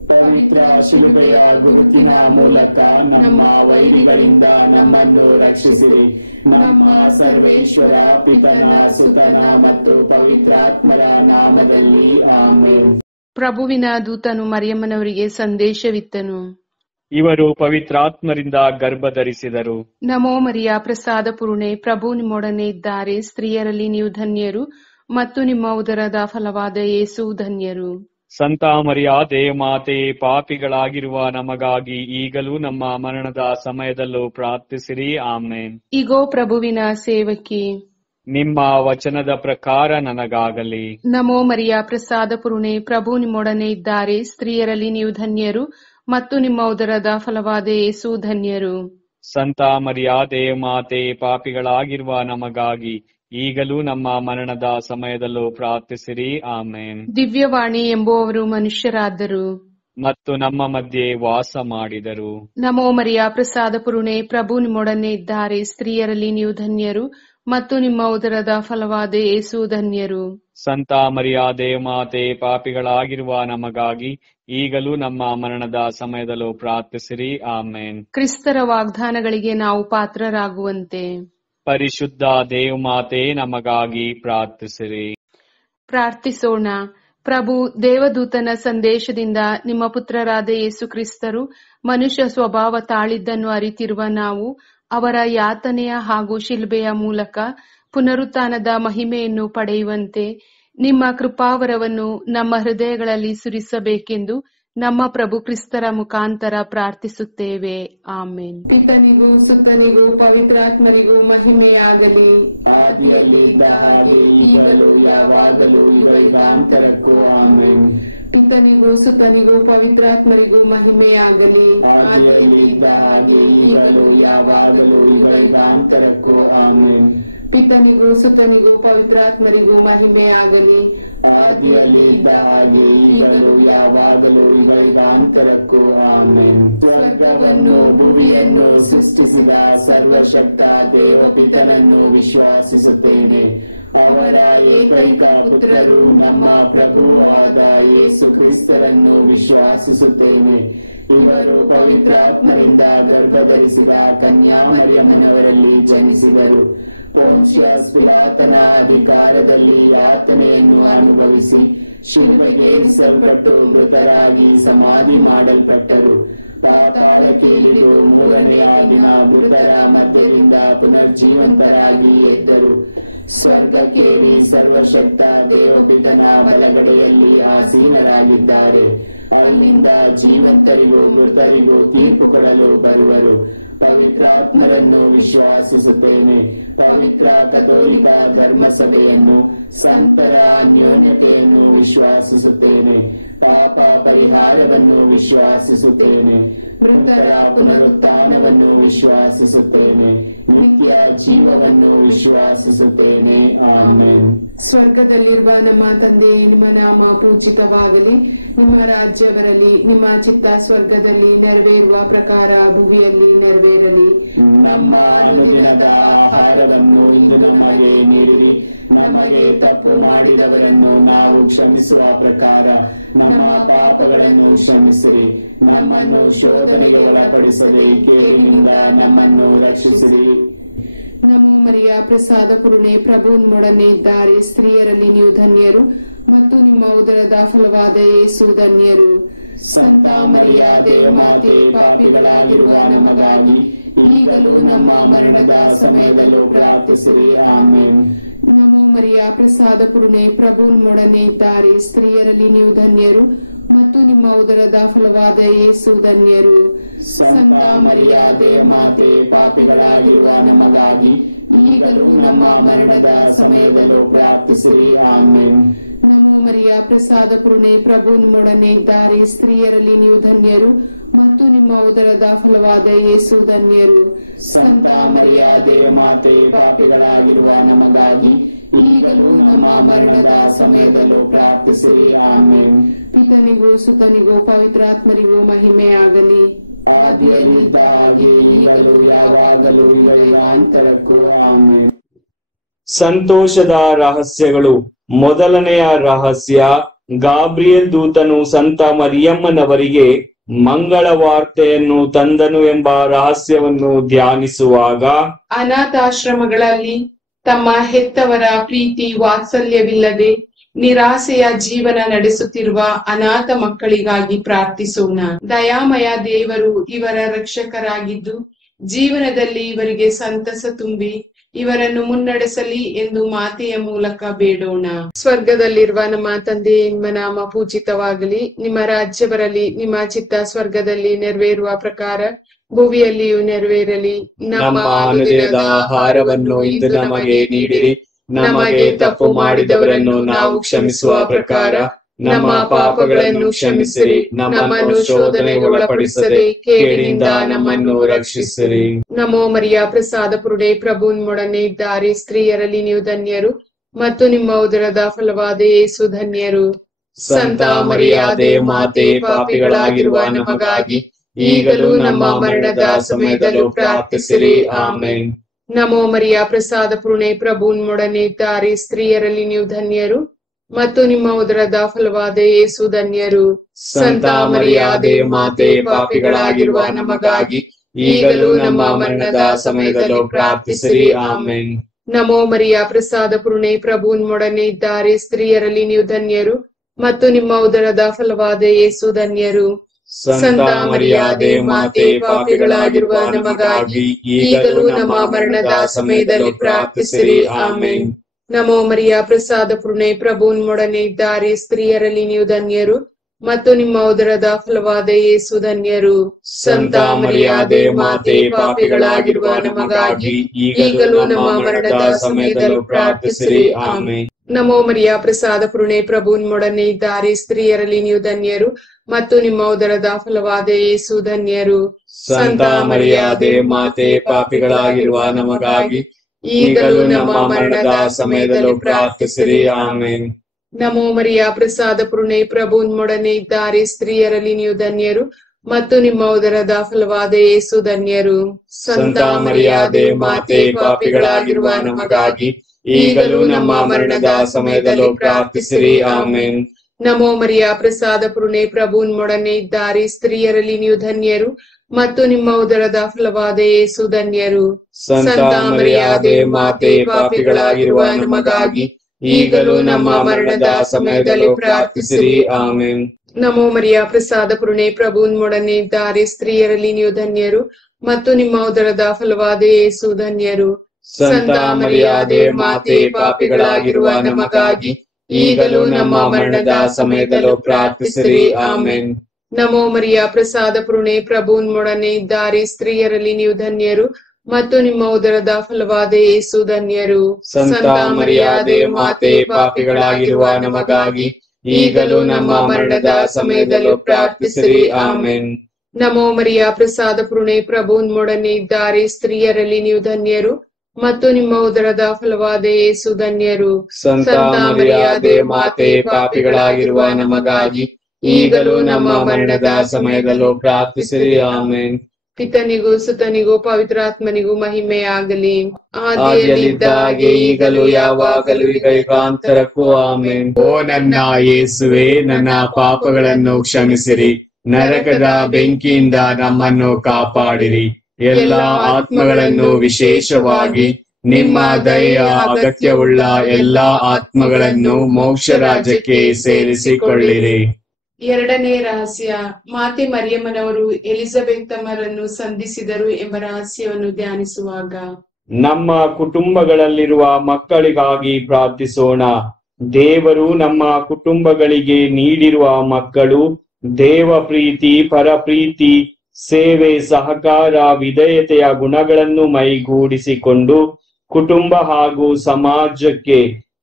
ಪವಿತ್ರ ಶಿಲುಬೆಯ ಗುರುತಿನ ಮೂಲಕ ನಮ್ಮ ವೈರಿಗಳಿಂದ ನಮ್ಮನ್ನು ರಕ್ಷಿಸಿರಿ. ನಮ್ಮ ಸರ್ವೇಶ್ವರ ಪಿತನ, ಸುತನ ಮತ್ತು ಪವಿತ್ರಾತ್ಮರ ನಾಮದಲ್ಲಿ ಆಮೆನ್. ಪ್ರಭುವಿನ ದೂತನು ಮರಿಯಮ್ಮನವರಿಗೆ ಸಂದೇಶವಿತ್ತನು. ಇವರು ಪವಿತ್ರಾತ್ಮರಿಂದ ಗರ್ಭಧರಿಸಿದರು. ನಮೋ ಮರಿಯ, ಪ್ರಸಾದ ಪೂರ್ಣೆ, ಪ್ರಭು ನಿಮ್ಮೊಡನೆ ಇದ್ದಾರೆ. ಸ್ತ್ರೀಯರಲ್ಲಿ ನೀವು ಧನ್ಯರು ಮತ್ತು ನಿಮ್ಮ ಉದರದ ಫಲವಾದ ಯೇಸು ಧನ್ಯರು. ಸಂತ ಮರಿಯಾದೆ ಮಾತೆ, ಪಾಪಿಗಳಾಗಿರುವ ನಮಗಾಗಿ ಈಗಲೂ ನಮ್ಮ ಮರಣದ ಸಮಯದಲ್ಲೂ ಪ್ರಾರ್ಥಿಸಿರಿ. ಆಮೇನ್. ಇಗೋ ಪ್ರಭುವಿನ ಸೇವಕಿ, ನಿಮ್ಮ ವಚನದ ಪ್ರಕಾರ ನನಗಾಗಲಿ. ನಮೋ ಮರಿಯ, ಪ್ರಸಾದ ಪೂರ್ಣೆ, ಪ್ರಭು ನಿಮ್ಮೊಡನೆ ಇದ್ದಾರೆ. ಸ್ತ್ರೀಯರಲ್ಲಿ ನೀವು ಧನ್ಯರು ಮತ್ತು ನಿಮ್ಮ ಉದರದ ಫಲವಾದ ಯೇಸು ಧನ್ಯರು. ಸಂತ ಮರಿಯಾದೆ ಮಾತೆ, ಪಾಪಿಗಳಾಗಿರುವ ನಮಗಾಗಿ ಈಗಲೂ ನಮ್ಮ ಮರಣದ ಸಮಯದಲ್ಲೂ ಪ್ರಾರ್ಥಿಸಿರಿ. ಆಮೇನ್. ದಿವ್ಯವಾಣಿ ಎಂಬುವವರು ಮನುಷ್ಯರಾದರು ಮತ್ತು ನಮ್ಮ ಮಧ್ಯೆ ವಾಸ ಮಾಡಿದರು. ನಮೋ ಮರಿಯ, ಪ್ರಸಾದ ಪೂರ್ಣೆ, ಪ್ರಭು ನಿಮ್ಮೊಡನೆ ಇದ್ದಾರೆ. ಸ್ತ್ರೀಯರಲ್ಲಿ ನೀವು ಧನ್ಯರು ಮತ್ತು ನಿಮ್ಮ ಉದರದ ಫಲವಾದ ಯೇಸು ಧನ್ಯರು. ಸಂತ ಮರಿಯಾದೆ ಮಾತೆ, ಪಾಪಿಗಳಾಗಿರುವ ನಮಗಾಗಿ ಈಗಲೂ ನಮ್ಮ ಮರಣದ ಸಮಯದಲ್ಲೂ ಪ್ರಾರ್ಥಿಸಿರಿ. ಆಮೇನ್. ಕ್ರಿಸ್ತರ ವಾಗ್ದಾನಗಳಿಗೆ ನಾವು ಪಾತ್ರರಾಗುವಂತೆ ಪರಿಶುದ್ಧ ದೇವಮಾತೆ, ನಮಗಾಗಿ ಪ್ರಾರ್ಥಿಸಿರಿ. ಪ್ರಾರ್ಥಿಸೋಣ. ಪ್ರಭು ದೇವದೂತನ ಸಂದೇಶದಿಂದ ನಿಮ್ಮ ಪುತ್ರರಾದ ಯೇಸು ಕ್ರಿಸ್ತರು ಮನುಷ್ಯ ಸ್ವಭಾವ ತಾಳಿದ್ದನ್ನು ಅರಿತಿರುವ ನಾವು ಅವರ ಯಾತನೆಯ ಹಾಗೂ ಶಿಲ್ಬೆಯ ಮೂಲಕ ಪುನರುತ್ಥಾನದ ಮಹಿಮೆಯನ್ನು ಪಡೆಯುವಂತೆ ನಿಮ್ಮ ಕೃಪಾವರವನ್ನು ನಮ್ಮ ಹೃದಯಗಳಲ್ಲಿ ಸುರಿಸಬೇಕೆಂದು ನಮ್ಮ ಪ್ರಭು ಕ್ರಿಸ್ತರ ಮುಖಾಂತರ ಪ್ರಾರ್ಥಿಸುತ್ತೇವೆ. ಆಮೇನ್. ಪಿತನಿಗೂ ಸುತ್ತನಿಗೂ ಪವಿತ್ರಾತ್ಮರಿಗೂ ಮಹಿಮೆಯಾಗಲಿ. ಆದಿಯಲ್ಲಿ ಇದ್ದ ಹಾಗೆ ಈಗಲೂ ಯಾವಾಗಲೂ ಯುಗಾಂತರಕ್ಕೂ ಆಮೆನ್. ಪಿತನಿಗೂ ಸುತ್ತನಿಗೂ ಪವಿತ್ರಾತ್ಮರಿಗೂ ಮಹಿಮೆಯಾಗಲಿ. ಆದಿಯಲ್ಲಿ ಇದ್ದ ಹಾಗೆ ಈಗಲೂ ಯಾವಾಗಲೂ ಯುಗಾಂತರಕ್ಕೂ ಆಮೆನ್. ಪಿತನಿಗೂ ಸುತ್ತನಿಗೂ ಪವಿತ್ರಾತ್ಮರಿಗೂ ಮಹಿಮೆಯಾಗಲಿ. ಆದಿಯಲ್ಲಿ ಇದ್ದ ಹಾಗೆ ಈಗಲೂ ಯಾವಾಗಲೂ ಯುಗಾಂತರಕ್ಕೂ ಆಮೆನ್. ಸ್ವರ್ಗವನ್ನು ಭುವಿಯನ್ನು ಸೃಷ್ಟಿಸಿದ ಸರ್ವಶಕ್ತ ದೇವಪಿತನನ್ನು ವಿಶ್ವಾಸಿಸುತ್ತೇನೆ. ಅವರ ಏಕೈಕ ಪುತ್ರರು ನಮ್ಮ ಪ್ರಭುವಾದ ಯೇಸು ಕ್ರಿಸ್ತರನ್ನು ವಿಶ್ವಾಸಿಸುತ್ತೇನೆ. ಇವರು ಪವಿತ್ರಾತ್ಮರಿಂದ ಗರ್ಭಧರಿಸಿದ ಕನ್ಯಾ ಮರಿಯಮ್ಮನವರಲ್ಲಿ ಜನಿಸಿದರು. ಪೋನ್ಷಿಯಸ್ ಪಿಲಾತನ ಅಧಿಕಾರದಲ್ಲಿ ಯಾತನೆಯನ್ನು ಅನುಭವಿಸಿ ಶಿಲುಬೆಗೇರಿಸಲ್ಪಟ್ಟು ಮೃತರಾಗಿ ಸಮಾಧಿ ಮಾಡಲ್ಪಟ್ಟರು. ಪಾತಾಳಕ್ಕೆ ಇಳಿದು ಮೂರನೆಯ ದಿನ ಮೃತರ ಮಧ್ಯದಿಂದ ಪುನರ್ಜೀವಂತರಾಗಿ ಎದ್ದರು. ಸ್ವರ್ಗಕ್ಕೇರಿ ಸರ್ವಶಕ್ತ ದೇವಪಿತನ ಬಲಗಡೆಯಲ್ಲಿ ಆಸೀನರಾಗಿದ್ದಾರೆ. ಅಲ್ಲಿಂದ ಜೀವಂತರಿಗೂ ಮೃತರಿಗೂ ತೀರ್ಪು ಕೊಡಲು ಬರುವರು. ಪವಿತ್ರಾತ್ಮರನ್ನು ವಿಶ್ವಾಸಿಸುತ್ತೇನೆ. ಪವಿತ್ರ ಕಥೋಲಿಕ ಧರ್ಮಸಭೆಯನ್ನು, ಸಂತರ ಅನ್ಯೋನ್ಯತೆಯನ್ನು ವಿಶ್ವಾಸಿಸುತ್ತೇನೆ. ಪಾಪ ಪರಿಹಾರವನ್ನು ವಿಶ್ವಾಸಿಸುತ್ತೇನೆ. ಮೃತರ ಪುನರುತ್ಥಾನವನ್ನು ವಿಶ್ವಾಸಿಸುತ್ತೇನೆ. ನಿತ್ಯ ಜೀವವನ್ನು ವಿಶ್ವಾಸಿಸುತ್ತೇನೆ. ಆಮೆನ್. ಸ್ವರ್ಗದಲ್ಲಿರುವ ನಮ್ಮ ತಂದೆಯೇ, ನಿಮ್ಮ ನಾಮ ಪೂಜಿತವಾಗಲಿ. ನಿಮ್ಮ ರಾಜ್ಯ ಬರಲಿ. ನಿಮ್ಮ ಚಿತ್ತ ಸ್ವರ್ಗದಲ್ಲಿ ನೆರವೇರುವ ಪ್ರಕಾರ ಭುವಿಯಲ್ಲಿ ನೆರವೇರಲಿ. ನಮ್ಮ ಅನುದಿನದ ಆಹಾರವನ್ನು ಇಂದು ನಮಗೆ ನೀಡಿರಿ. ನಮಗೆ ತಪ್ಪು ಮಾಡಿದವರನ್ನು ನಾವು ಕ್ಷಮಿಸುವ ಪ್ರಕಾರ ನಮ್ಮ ಪಾಪಗಳನ್ನು ಕ್ಷಮಿಸಿರಿ. ನಮ್ಮನ್ನು ಶೋಧನೆಗೆ ಒಳಪಡಿಸದೆ ಕೇಡಿನಿಂದ ನಮ್ಮನ್ನು ರಕ್ಷಿಸಿರಿ. ನಮೋ ಮರಿಯ, ಪ್ರಸಾದ ಪೂರ್ಣೆ, ಪ್ರಭು ನಿಮ್ಮೊಡನೆ ಇದ್ದಾರೆ. ಸ್ತ್ರೀಯರಲ್ಲಿ ನೀವು ಧನ್ಯರು ಮತ್ತು ನಿಮ್ಮ ಉದರದ ಫಲವಾದ ಯೇಸು ಧನ್ಯರು. ಸಂತ ಮರಿಯಾದೆ ಮಾತೆ, ಪಾಪಿಗಳಾಗಿರುವ ನಮಗಾಗಿ ಈಗಲೂ ನಮ್ಮ ಮರಣದ ಸಮಯದಲ್ಲೂ ಪ್ರಾರ್ಥಿಸಿರಿ. ಆಮೆನ್. ನಮೋ ಮರಿಯ, ಪ್ರಸಾದ ಪೂರ್ಣೆ, ಪ್ರಭು ನಿಮ್ಮೊಡನೆ ಇದ್ದಾರೆ. ಸ್ತ್ರೀಯರಲ್ಲಿ ನೀವು ಧನ್ಯರು ಮತ್ತು ನಿಮ್ಮ ಉದರದ ಫಲವಾದ ಯೇಸು ಧನ್ಯರು. ಸಂತ ಮರಿಯಾದೆ ಮಾತೆ, ಪಾಪಿಗಳಾಗಿರುವ ನಮಗಾಗಿ ಈಗಲೂ ನಮ್ಮ ಮರಣದ ಸಮಯದಲ್ಲೂ ಪ್ರಾರ್ಥಿಸಿರಿ. ಆಮೆನ್. ನಮೋ ಮರಿಯ, ಪ್ರಸಾದ ಪೂರ್ಣೆ, ಪ್ರಭು ನಿಮ್ಮೊಡನೆ ಇದ್ದಾರೆ. ಸ್ತ್ರೀಯರಲ್ಲಿ ನೀವು ಧನ್ಯರು ಮತ್ತು ನಿಮ್ಮ ಉದರದ ಫಲವಾದ ಯೇಸು ಧನ್ಯರು. ಸಂತ ಮರಿಯಾದೆ ಮಾತೆ, ಪಾಪಿಗಳಾಗಿರುವ ನಮಗಾಗಿ ಈಗಲೂ ನಮ್ಮ ಮರಣದ ಸಮಯದಲ್ಲೂ ಪ್ರಾರ್ಥಿಸಿರಿ. ಆಮೆನ್. ಪಿತನಿಗೂ ಸುತನಿಗೂ ಪವಿತ್ರಾತ್ಮರಿಗೂ ಮಹಿಮೆಯಾಗಲಿ. ಆದಿಯಲ್ಲಿದ್ದ ಹಾಗೆ ಈಗಲೂ ಯಾವಾಗಲೂ ಯುಗಾಂತರಕ್ಕೂ ಆಮೆನ್. ಸಂತೋಷದ ರಹಸ್ಯಗಳು. ಮೊದಲನೆಯ ರಹಸ್ಯ, ಗಾಬ್ರಿಯಲ್ ದೂತನು ಸಂತ ಮರಿಯಮ್ಮನವರಿಗೆ ಮಂಗಳ ವಾರ್ತೆಯನ್ನು ತಂದನು ಎಂಬ ರಹಸ್ಯವನ್ನು ಧ್ಯಾನಿಸುವಾಗ ಅನಾಥಾಶ್ರಮಗಳಲ್ಲಿ ತಮ್ಮ ಹೆತ್ತವರ ಪ್ರೀತಿ ವಾತ್ಸಲ್ಯವಿಲ್ಲದೆ ನಿರಾಸೆಯ ಜೀವನ ನಡೆಸುತ್ತಿರುವ ಅನಾಥ ಮಕ್ಕಳಿಗಾಗಿ ಪ್ರಾರ್ಥಿಸೋಣ. ದಯಾಮಯ ದೇವರು ಇವರ ರಕ್ಷಕರಾಗಿದ್ದು ಜೀವನದಲ್ಲಿ ಇವರಿಗೆ ಸಂತಸ ತುಂಬಿ ಇವರನ್ನು ಮುನ್ನಡೆಸಲಿ ಎಂದು ಮಾತೆಯ ಮೂಲಕ ಬೇಡೋಣ. ಸ್ವರ್ಗದಲ್ಲಿರುವ ನಮ್ಮ ತಂದೆ, ನಿಮ್ಮ ನಾಮ ಪೂಜಿತವಾಗಲಿ, ನಿಮ್ಮ ರಾಜ್ಯ ಬರಲಿ, ನಿಮ್ಮ ಚಿತ್ತ ಸ್ವರ್ಗದಲ್ಲಿ ನೆರವೇರುವ ಪ್ರಕಾರ ಭೂಮಿಯಲ್ಲಿಯೂ ನೆರವೇರಲಿ. ನಮ್ಮ ಅನುದಿನದ ಆಹಾರವನ್ನು ಇಂದು ನಮಗೆ ನೀಡಿರಿ. ನಮಗೆ ತಪ್ಪು ಮಾಡಿದವರನ್ನು ನಾವು ಕ್ಷಮಿಸುವ ಪ್ರಕಾರ ನಮ್ಮ ಪಾಪಗಳನ್ನು ಕ್ಷಮಿಸಿರಿ. ನಮ್ಮನ್ನು ಶೋಧನೆಗೆ ಒಳಪಡಿಸದೆ ಕೇಡಿನಿಂದ ನಮ್ಮನ್ನು ರಕ್ಷಿಸಿರಿ. ನಮೋ ಮರಿಯ ಪ್ರಸಾದ ಪುರುಡೆ, ಪ್ರಭು ನಿಮ್ಮೊಡನೆ ಇದ್ದಾರೆ. ಸ್ತ್ರೀಯರಲ್ಲಿ ನೀವು ಧನ್ಯರು ಮತ್ತು ನಿಮ್ಮ ಉದರದ ಫಲವಾದ ಯೇಸು ಧನ್ಯರು. ಸಂತ ಮರಿಯಾದೆ ಮಾತೆ, ಪಾಪಿಗಳಾಗಿರುವ ನಮಗಾಗಿ ಈಗಲೂ ನಮ್ಮ ಮರಣದ ಸಮಯದಲ್ಲೂ ಪ್ರಾರ್ಥಿಸಿರಿ. ಆಮೆನ್. ನಮೋ ಮರಿಯ ಪ್ರಸಾದ ಪುರುಣೆ, ಪ್ರಭು ನಿಮ್ಮೊಡನೆ ಇದ್ದಾರೆ. ಸ್ತ್ರೀಯರಲ್ಲಿ ನೀವು ಧನ್ಯರು ಮತ್ತು ನಿಮ್ಮ ಉದರದ ಫಲವಾದ ಯೇಸು ಧನ್ಯರು. ಸಂತ ಮರಿಯಾದೆ ಮಾತೆ, ಪಾಪಿಗಳಾಗಿರುವ ನಮಗಾಗಿ ಈಗಲೂ ನಮ್ಮ ಮರಣದ ಸಮಯದಲ್ಲೂ ಪ್ರಾರ್ಥಿಸಿರಿ. ಆಮೆನ್. ನಮೋ ಮರಿಯ ಪ್ರಸಾದ ಪುರುಣೆ, ಪ್ರಭು ನಿಮ್ಮೊಡನೆ ಇದ್ದಾರೆ. ಸ್ತ್ರೀಯರಲ್ಲಿ ನೀವು ಧನ್ಯರು ಮತ್ತು ನಿಮ್ಮ ಉದರದ ಫಲವಾದ ಯೇಸು ಧನ್ಯರು. ಸಂತ ಮರಿಯಾದೆ ಮಾತೆ, ಪಾಪಿಗಳಾಗಿರುವ ನಮಗಾಗಿ ಈಗಲೂ ನಮ್ಮ ಮರಣದ ಸಮಯದಲ್ಲಿ ಪ್ರಾರ್ಥಿಸಿರಿ. ಆಮೆನ್. ನಮೋ ಮರಿಯ ಪ್ರಸಾದ ಪುರುಣೆ, ಪ್ರಭು ನಿಮ್ಮೊಡನೆ ಇದ್ದಾರೆ. ಸ್ತ್ರೀಯರಲ್ಲಿ ನೀವು ಧನ್ಯರು ಮತ್ತು ನಿಮ್ಮ ಉದರದ ಫಲವಾದ ಯೇಸು ಧನ್ಯರು. ಸಂತ ಮರಿಯಾದೆ ಮಾತೆ, ಪಾಪಿಗಳಾಗಿರುವ ನಮಗಾಗಿ ಈಗಲೂ ನಮ್ಮ ಮರಣದ ಸಮಯದಲ್ಲೂ ಪ್ರಾರ್ಥಿಸಿರಿ. ಆಮೆನ್. ನಮೋ ಮರಿಯ ಪ್ರಸಾದ ಪುರುಣೆ, ಪ್ರಭು ನಿಮ್ಮೊಡನೆ ಇದ್ದಾರೆ. ಸ್ತ್ರೀಯರಲ್ಲಿ ನೀವು ಧನ್ಯರು ಮತ್ತು ನಿಮ್ಮ ಉದರದ ಫಲವಾದ ಯೇಸು ಧನ್ಯರು. ಸಂತ ಮರಿಯಾದೆ ಮಾತೆ, ಪಾಪಿಗಳಾಗಿರುವ ನಮಗಾಗಿ ಈಗಲೂ ನಮ್ಮ ಮರಣದ ಸಮಯದಲ್ಲೂ ಪ್ರಾರ್ಥಿಸಿರಿ. ಆಮೆನ್. ನಮೋ ಮರಿಯ ಪ್ರಸಾದ ಪುರುಣೆ, ಪ್ರಭು ನಿಮ್ಮೊಡನೆ ಇದ್ದಾರೆ. ಸ್ತ್ರೀಯರಲ್ಲಿ ನೀವು ಧನ್ಯರು ಮತ್ತು ನಿಮ್ಮ ಉದರದ ಫಲವಾದ ಯೇಸು ಧನ್ಯರು. ಸಂತ ಮರಿಯಾದೆ ಮಾತೆ, ಪಾಪಿಗಳಾಗಿರುವ ನಮಗಾಗಿ ಈಗಲೂ ನಮ್ಮ ಮರಣದ ಸಮಯದಲ್ಲೂ ಪ್ರಾರ್ಥಿಸಿರಿ. ಆಮೆನ್. ನಮೋ ಮರಿಯ ಪ್ರಸಾದ ಪುರುಣೆ, ಪ್ರಭು ನಿಮ್ಮೊಡನೆ ಇದ್ದಾರೆ. ಸ್ತ್ರೀಯರಲ್ಲಿ ನೀವು ಧನ್ಯರು ಮತ್ತು ನಿಮ್ಮ ಉದರದ ಫಲವಾದ ಯೇಸು ಧನ್ಯರು. ಸಂತ ಮರಿಯಾದೆ ಮಾತೆ, ಪಾಪಿಗಳಾಗಿರುವ ನಮಗಾಗಿ ಈಗಲೂ ನಮ್ಮ ಮರಣದ ಸಮಯದಲ್ಲೂ ಪ್ರಾರ್ಥಿಸಿರಿ. ಆಮೆನ್. ನಮೋ ಮರಿಯ ಪ್ರಸಾದ ಪುರುಣೆ, ಪ್ರಭು ನಿಮ್ಮೊಡನೆ ಇದ್ದಾರೆ. ಸ್ತ್ರೀಯರಲ್ಲಿ ನೀವು ಧನ್ಯರು ಮತ್ತು ನಿಮ್ಮ ಉದರದ ಫಲವಾದ ಯೇಸು ಧನ್ಯರು. ಸಂತ ಮರಿಯಾದೆ ಮಾತೆ, ಪಾಪಿಗಳಾಗಿರುವ ನಮಗಾಗಿ ಈಗಲೂ ನಮ್ಮ ಮರಣದ ಸಮಯದಲ್ಲೂ ಪ್ರಾರ್ಥಿಸಿರಿ. ಆಮೆನ್. ನಮೋ ಮರಿಯ ಪ್ರಸಾದ ಪುರುಣೆ, ಪ್ರಭು ನಿಮ್ಮೊಡನೆ ಇದ್ದಾರೆ. ಸ್ತ್ರೀಯರಲ್ಲಿ ನೀವು ಧನ್ಯರು ಮತ್ತು ನಿಮ್ಮ ಉದರದ ಫಲವಾದ ಯೇಸು ಧನ್ಯರು. ಸಂತ ಮರಿಯಾದೆ ಮಾತೆ, ಪಾಪಿಗಳಾಗಿರುವ ನಮಗಾಗಿ ಈಗಲೂ ನಮ್ಮ ಮರಣದ ಸಮಯದಲ್ಲೂ ಪ್ರಾರ್ಥಿಸಿರಿ. ಆಮೆನ್. ನಮೋ ಮರಿಯ ಪ್ರಸಾದ ಪುರುಣೆ, ಪ್ರಭು ನಿಮ್ಮೊಡನೆ ಇದ್ದಾರೆ. ಸ್ತ್ರೀಯರಲ್ಲಿ ನೀವು ಧನ್ಯರು ಮತ್ತು ನಿಮ್ಮ ಉದರದ ಫಲವಾದ ಯೇಸು ಧನ್ಯರು. ಸಂತ ಮರಿಯಾದೆ ಮಾತೆ, ಪಾಪಿಗಳಾಗಿರುವ ನಮಗಾಗಿ ಈಗಲೂ ನಮ್ಮ ಮರಣದ ಸಮಯದಲ್ಲೂ ಪ್ರಾರ್ಥಿಸಿರಿ. ಆಮೆನ್. ಪಿತನಿಗೂ ಸುತನಿಗೂ ಪವಿತ್ರಾತ್ಮನಿಗೂ ಮಹಿಮೆಯಾಗಲಿ. ಆದಿಯಲ್ಲಿದ್ದ ಹಾಗೆ ಈಗಲೂ ಯಾವಾಗಲೂ ಈಗ ಯುಗಾಂತರಕ್ಕೂ. ಆಮೆನ್. ಓ ನನ್ನ ಯೇಸುವೆ, ನನ್ನ ಪಾಪಗಳನ್ನು ಕ್ಷಮಿಸಿರಿ, ನರಕದ ಬೆಂಕಿಯಿಂದ ನಮ್ಮನ್ನು ಕಾಪಾಡಿರಿ. ಎಲ್ಲ ಆತ್ಮಗಳನ್ನು, ವಿಶೇಷವಾಗಿ ನಿಮ್ಮ ದಯೆಯ ಅಗತ್ಯವುಳ್ಳ ಎಲ್ಲಾ ಆತ್ಮಗಳನ್ನು ಮೋಕ್ಷ ರಾಜ್ಯಕ್ಕೆ ಸೇರಿಸಿಕೊಳ್ಳಿರಿ. ಎರಡನೇ ರಹಸ್ಯ, ಮಾತೆ ಮರಿಯಮ್ಮನವರು ಎಲಿಜಬೆತ್ ತಮ್ಮರನ್ನು ಸಂಧಿಸಿದರು ಎಂಬ ರಹಸ್ಯವನ್ನು ಧ್ಯಾನಿಸುವಾಗ ನಮ್ಮ ಕುಟುಂಬಗಳಲ್ಲಿರುವ ಮಕ್ಕಳಿಗಾಗಿ ಪ್ರಾರ್ಥಿಸೋಣ. ದೇವರು ನಮ್ಮ ಕುಟುಂಬಗಳಿಗೆ ನೀಡಿರುವ ಮಕ್ಕಳು ದೇವ ಪ್ರೀತಿ, ಪರಪ್ರೀತಿ, ಸೇವೆ, ಸಹಕಾರ, ವಿಧೇಯತೆಯ ಗುಣಗಳನ್ನು ಮೈಗೂಡಿಸಿಕೊಂಡು ಕುಟುಂಬ ಹಾಗೂ ಸಮಾಜಕ್ಕೆ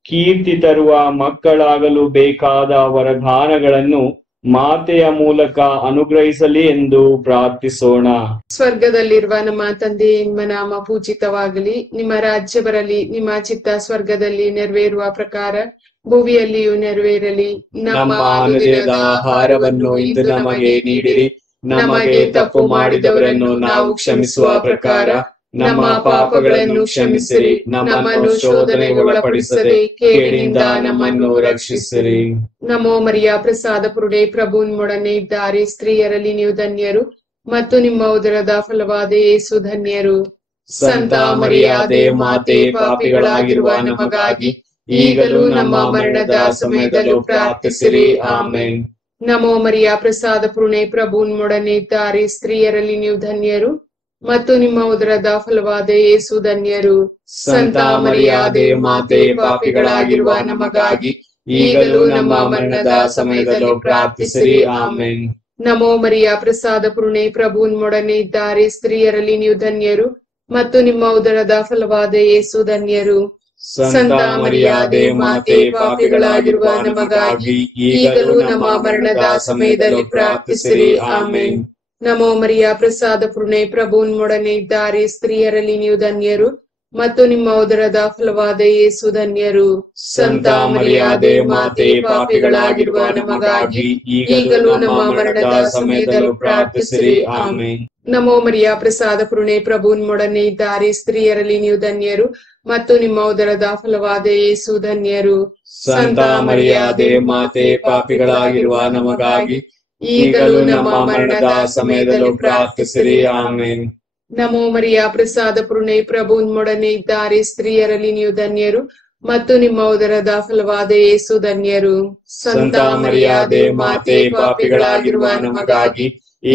ಕೀರ್ತಿ ತರುವ ಮಕ್ಕಳಾಗಲು ಬೇಕಾದ ವರದಾನಗಳನ್ನು ಮಾತೆಯ ಮೂಲಕ ಅನುಗ್ರಹಿಸಲಿ ಎಂದು ಪ್ರಾರ್ಥಿಸೋಣ. ಸ್ವರ್ಗದಲ್ಲಿರುವ ನಮ್ಮ ತಂದೆ, ನಿಮ್ಮ ನಾಮ ಪೂಜಿತವಾಗಲಿ, ನಿಮ್ಮ ರಾಜ್ಯ ಬರಲಿ, ನಿಮ್ಮ ಚಿತ್ತ ಸ್ವರ್ಗದಲ್ಲಿ ನೆರವೇರುವ ಪ್ರಕಾರ ಭೂಮಿಯಲ್ಲಿಯೂ ನೆರವೇರಲಿ. ನಮ್ಮ ಅನುದಿನದ ಆಹಾರವನ್ನು ಇಂದು ನಮಗೆ ನೀಡಿರಿ. ನಮಗೆ ತಪ್ಪು ಮಾಡಿದವರನ್ನು ನಾವು ಕ್ಷಮಿಸುವ ಪ್ರಕಾರ ನಮ್ಮ ಪಾಪಗಳನ್ನು ಕ್ಷಮಿಸಿರಿ, ನಮ್ಮನ್ನು ಶೋಧನೆಗೆ ಒಳಪಡಿಸದೆ ಕೇಡಿನಿಂದ ನಮ್ಮನ್ನು ರಕ್ಷಿಸಿರಿ. ನಮೋ ಮರಿಯ ಪ್ರಸಾದ ಪುರುಡೆ ಪ್ರಭು ನಿಮ್ಮೊಡನೆ ಇದ್ದಾರೆ, ಸ್ತ್ರೀಯರಲ್ಲಿ ನೀವು ಧನ್ಯರು ಮತ್ತು ನಿಮ್ಮ ಉದರದ ಫಲವಾದ ಯೇಸು ಧನ್ಯರು. ಸಂತ ಮರಿಯಾದೆ ಮಾತೆ, ಪಾಪಿಗಳಾಗಿರುವ ನಮಗಾಗಿ ಈಗಲೂ ನಮ್ಮ ಮರಣದ ಸಮಯದಲ್ಲೂ ಪ್ರಾರ್ಥಿಸಿರಿ. ಆಮೆನ್. ನಮೋ ಮರಿಯ ಪ್ರಸಾದ ಪುರುಣೆ ಪ್ರಭು ನಿಮ್ಮೊಡನೆ ಇದ್ದಾರೆ, ಸ್ತ್ರೀಯರಲ್ಲಿ ನೀವು ಧನ್ಯರು ಮತ್ತು ನಿಮ್ಮ ಉದರದ ಫಲವಾದ ಯೇಸು ಧನ್ಯರು. ಸಂತ ಮರಿಯಾದೆ ಮಾತೆ, ಪಾಪಿಗಳಾಗಿರುವ ನಮಗಾಗಿ ಈಗಲೂ ನಮ್ಮ ಮರಣದ ಸಮಯದಲ್ಲೂ ಪ್ರಾರ್ಥಿಸಿರಿ. ಆಮೆನ್. ನಮೋ ಮರಿಯ ಪ್ರಸಾದ ಪುರುಣೆ ಪ್ರಭು ನಿಮ್ಮೊಡನೆ ಇದ್ದಾರೆ, ಸ್ತ್ರೀಯರಲ್ಲಿ ನೀವು ಧನ್ಯರು ಮತ್ತು ನಿಮ್ಮ ಉದರದ ಫಲವಾದ ಯೇಸು ಧನ್ಯರು. ಸಂತ ಮರಿಯಾದೆ ಮಾತೆ, ಪಾಪಿಗಳಾಗಿರುವ ನಮಗಾಗಿ ಈಗಲೂ ನಮ್ಮ ಮರಣದ ಸಮಯದಲ್ಲಿ ಪ್ರಾರ್ಥಿಸಿರಿ. ಆಮೆನ್. ನಮೋ ಮರಿಯ ಪ್ರಸಾದ ಪುರುಣೆ ಪ್ರಭು ನಿಮ್ಮೊಡನೆ ಇದ್ದಾರೆ, ಸ್ತ್ರೀಯರಲ್ಲಿ ನೀವು ಧನ್ಯರು ಮತ್ತು ನಿಮ್ಮ ಉದರದ ಫಲವಾದ ಯೇಸು ಧನ್ಯರು. ಸಂತ ಮರಿಯಾದೆ ಮಾತೆ, ಪಾಪಿಗಳಾಗಿರುವ ನಮಗಾಗಿ ಈಗಲೂ ನಮ್ಮ ಮರಣದ ಸಮಯದಲ್ಲೂ ಪ್ರಾರ್ಥಿಸಿರಿ. ಆಮೆನ್. ನಮೋ ಮರಿಯ ಪ್ರಸಾದ ಪುರುಣೆ ಪ್ರಭು ನಿಮ್ಮೊಡನೆ ಇದ್ದಾರೆ, ಸ್ತ್ರೀಯರಲ್ಲಿ ನೀವು ಧನ್ಯರು ಮತ್ತು ನಿಮ್ಮ ಉದರದ ಫಲವಾದ ಯೇಸು ಧನ್ಯರು. ಸಂತ ಮರಿಯಾದೆ ಮಾತೆ, ಪಾಪಿಗಳಾಗಿರುವ ನಮಗಾಗಿ ಈಗಲೂ ನಮ್ಮ ಮರಣದ ಸಮಯದಲ್ಲೂ ಪ್ರಾರ್ಥಿಸಿರಿ. ಆಮೆನ್. ನಮೋ ಮರಿಯ ಪ್ರಸಾದ ಪುರುಣೆ ಪ್ರಭು ನಿಮ್ಮೊಡನೆ ಇದ್ದಾರೆ, ಸ್ತ್ರೀಯರಲ್ಲಿ ನೀವು ಧನ್ಯರು ಮತ್ತು ನಿಮ್ಮ ಉದರದ ಫಲವಾದ ಯೇಸು ಧನ್ಯರು. ಸಂತ ಮರಿಯಾದೆ ಮಾತೆ, ಪಾಪಿಗಳಾಗಿರುವ ನಮಗಾಗಿ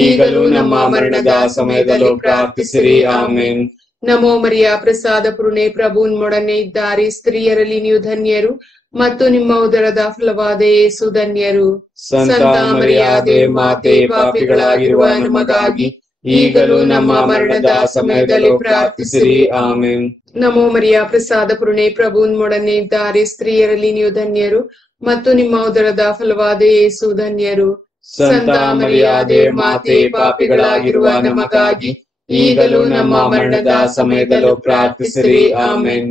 ಈಗಲೂ ನಮ್ಮ ಮರಣದ ಸಮಯದಲ್ಲೂ ಪ್ರಾರ್ಥಿಸಿರಿ. ಆಮೆನ್. ನಮೋ ಮರಿಯ ಪ್ರಸಾದ ಪುರುಣೆ ಪ್ರಭು ನಿಮ್ಮೊಡನೆ ಇದ್ದಾರೆ, ಸ್ತ್ರೀಯರಲ್ಲಿ ನೀವು ಧನ್ಯರು ಮತ್ತು ನಿಮ್ಮ ಉದರದ ಫಲವಾದ ಯೇಸು ಧನ್ಯರು. ಸಂತ ಮರಿಯಾದೆ ಮಾತೆ, ಪಾಪಿಗಳಾಗಿರುವ ನಮಗಾಗಿ ಈಗಲೂ ನಮ್ಮ ಮರಣದ ಸಮಯದಲ್ಲೂ ಪ್ರಾರ್ಥಿಸಿರಿ. ಆಮೆನ್. ನಮೋ ಮರಿಯ ಪ್ರಸಾದ ಪುರುಣೆ ಪ್ರಭು ನಿಮ್ಮೊಡನೆ ಇದ್ದಾರೆ, ಸ್ತ್ರೀಯರಲ್ಲಿ ನೀವು ಧನ್ಯರು ಮತ್ತು ನಿಮ್ಮ ಉದರದ ಫಲವಾದ ಯೇಸು ಧನ್ಯರು. ಸಂತ ಮರಿಯಾದೆ ಮಾತೆ, ಪಾಪಿಗಳಾಗಿರುವ ನಮಗಾಗಿ ಈಗಲೂ ನಮ್ಮ ಮರಣದ ಸಮಯದಲ್ಲೂ ಪ್ರಾರ್ಥಿಸಿರಿ. ಆಮೆನ್.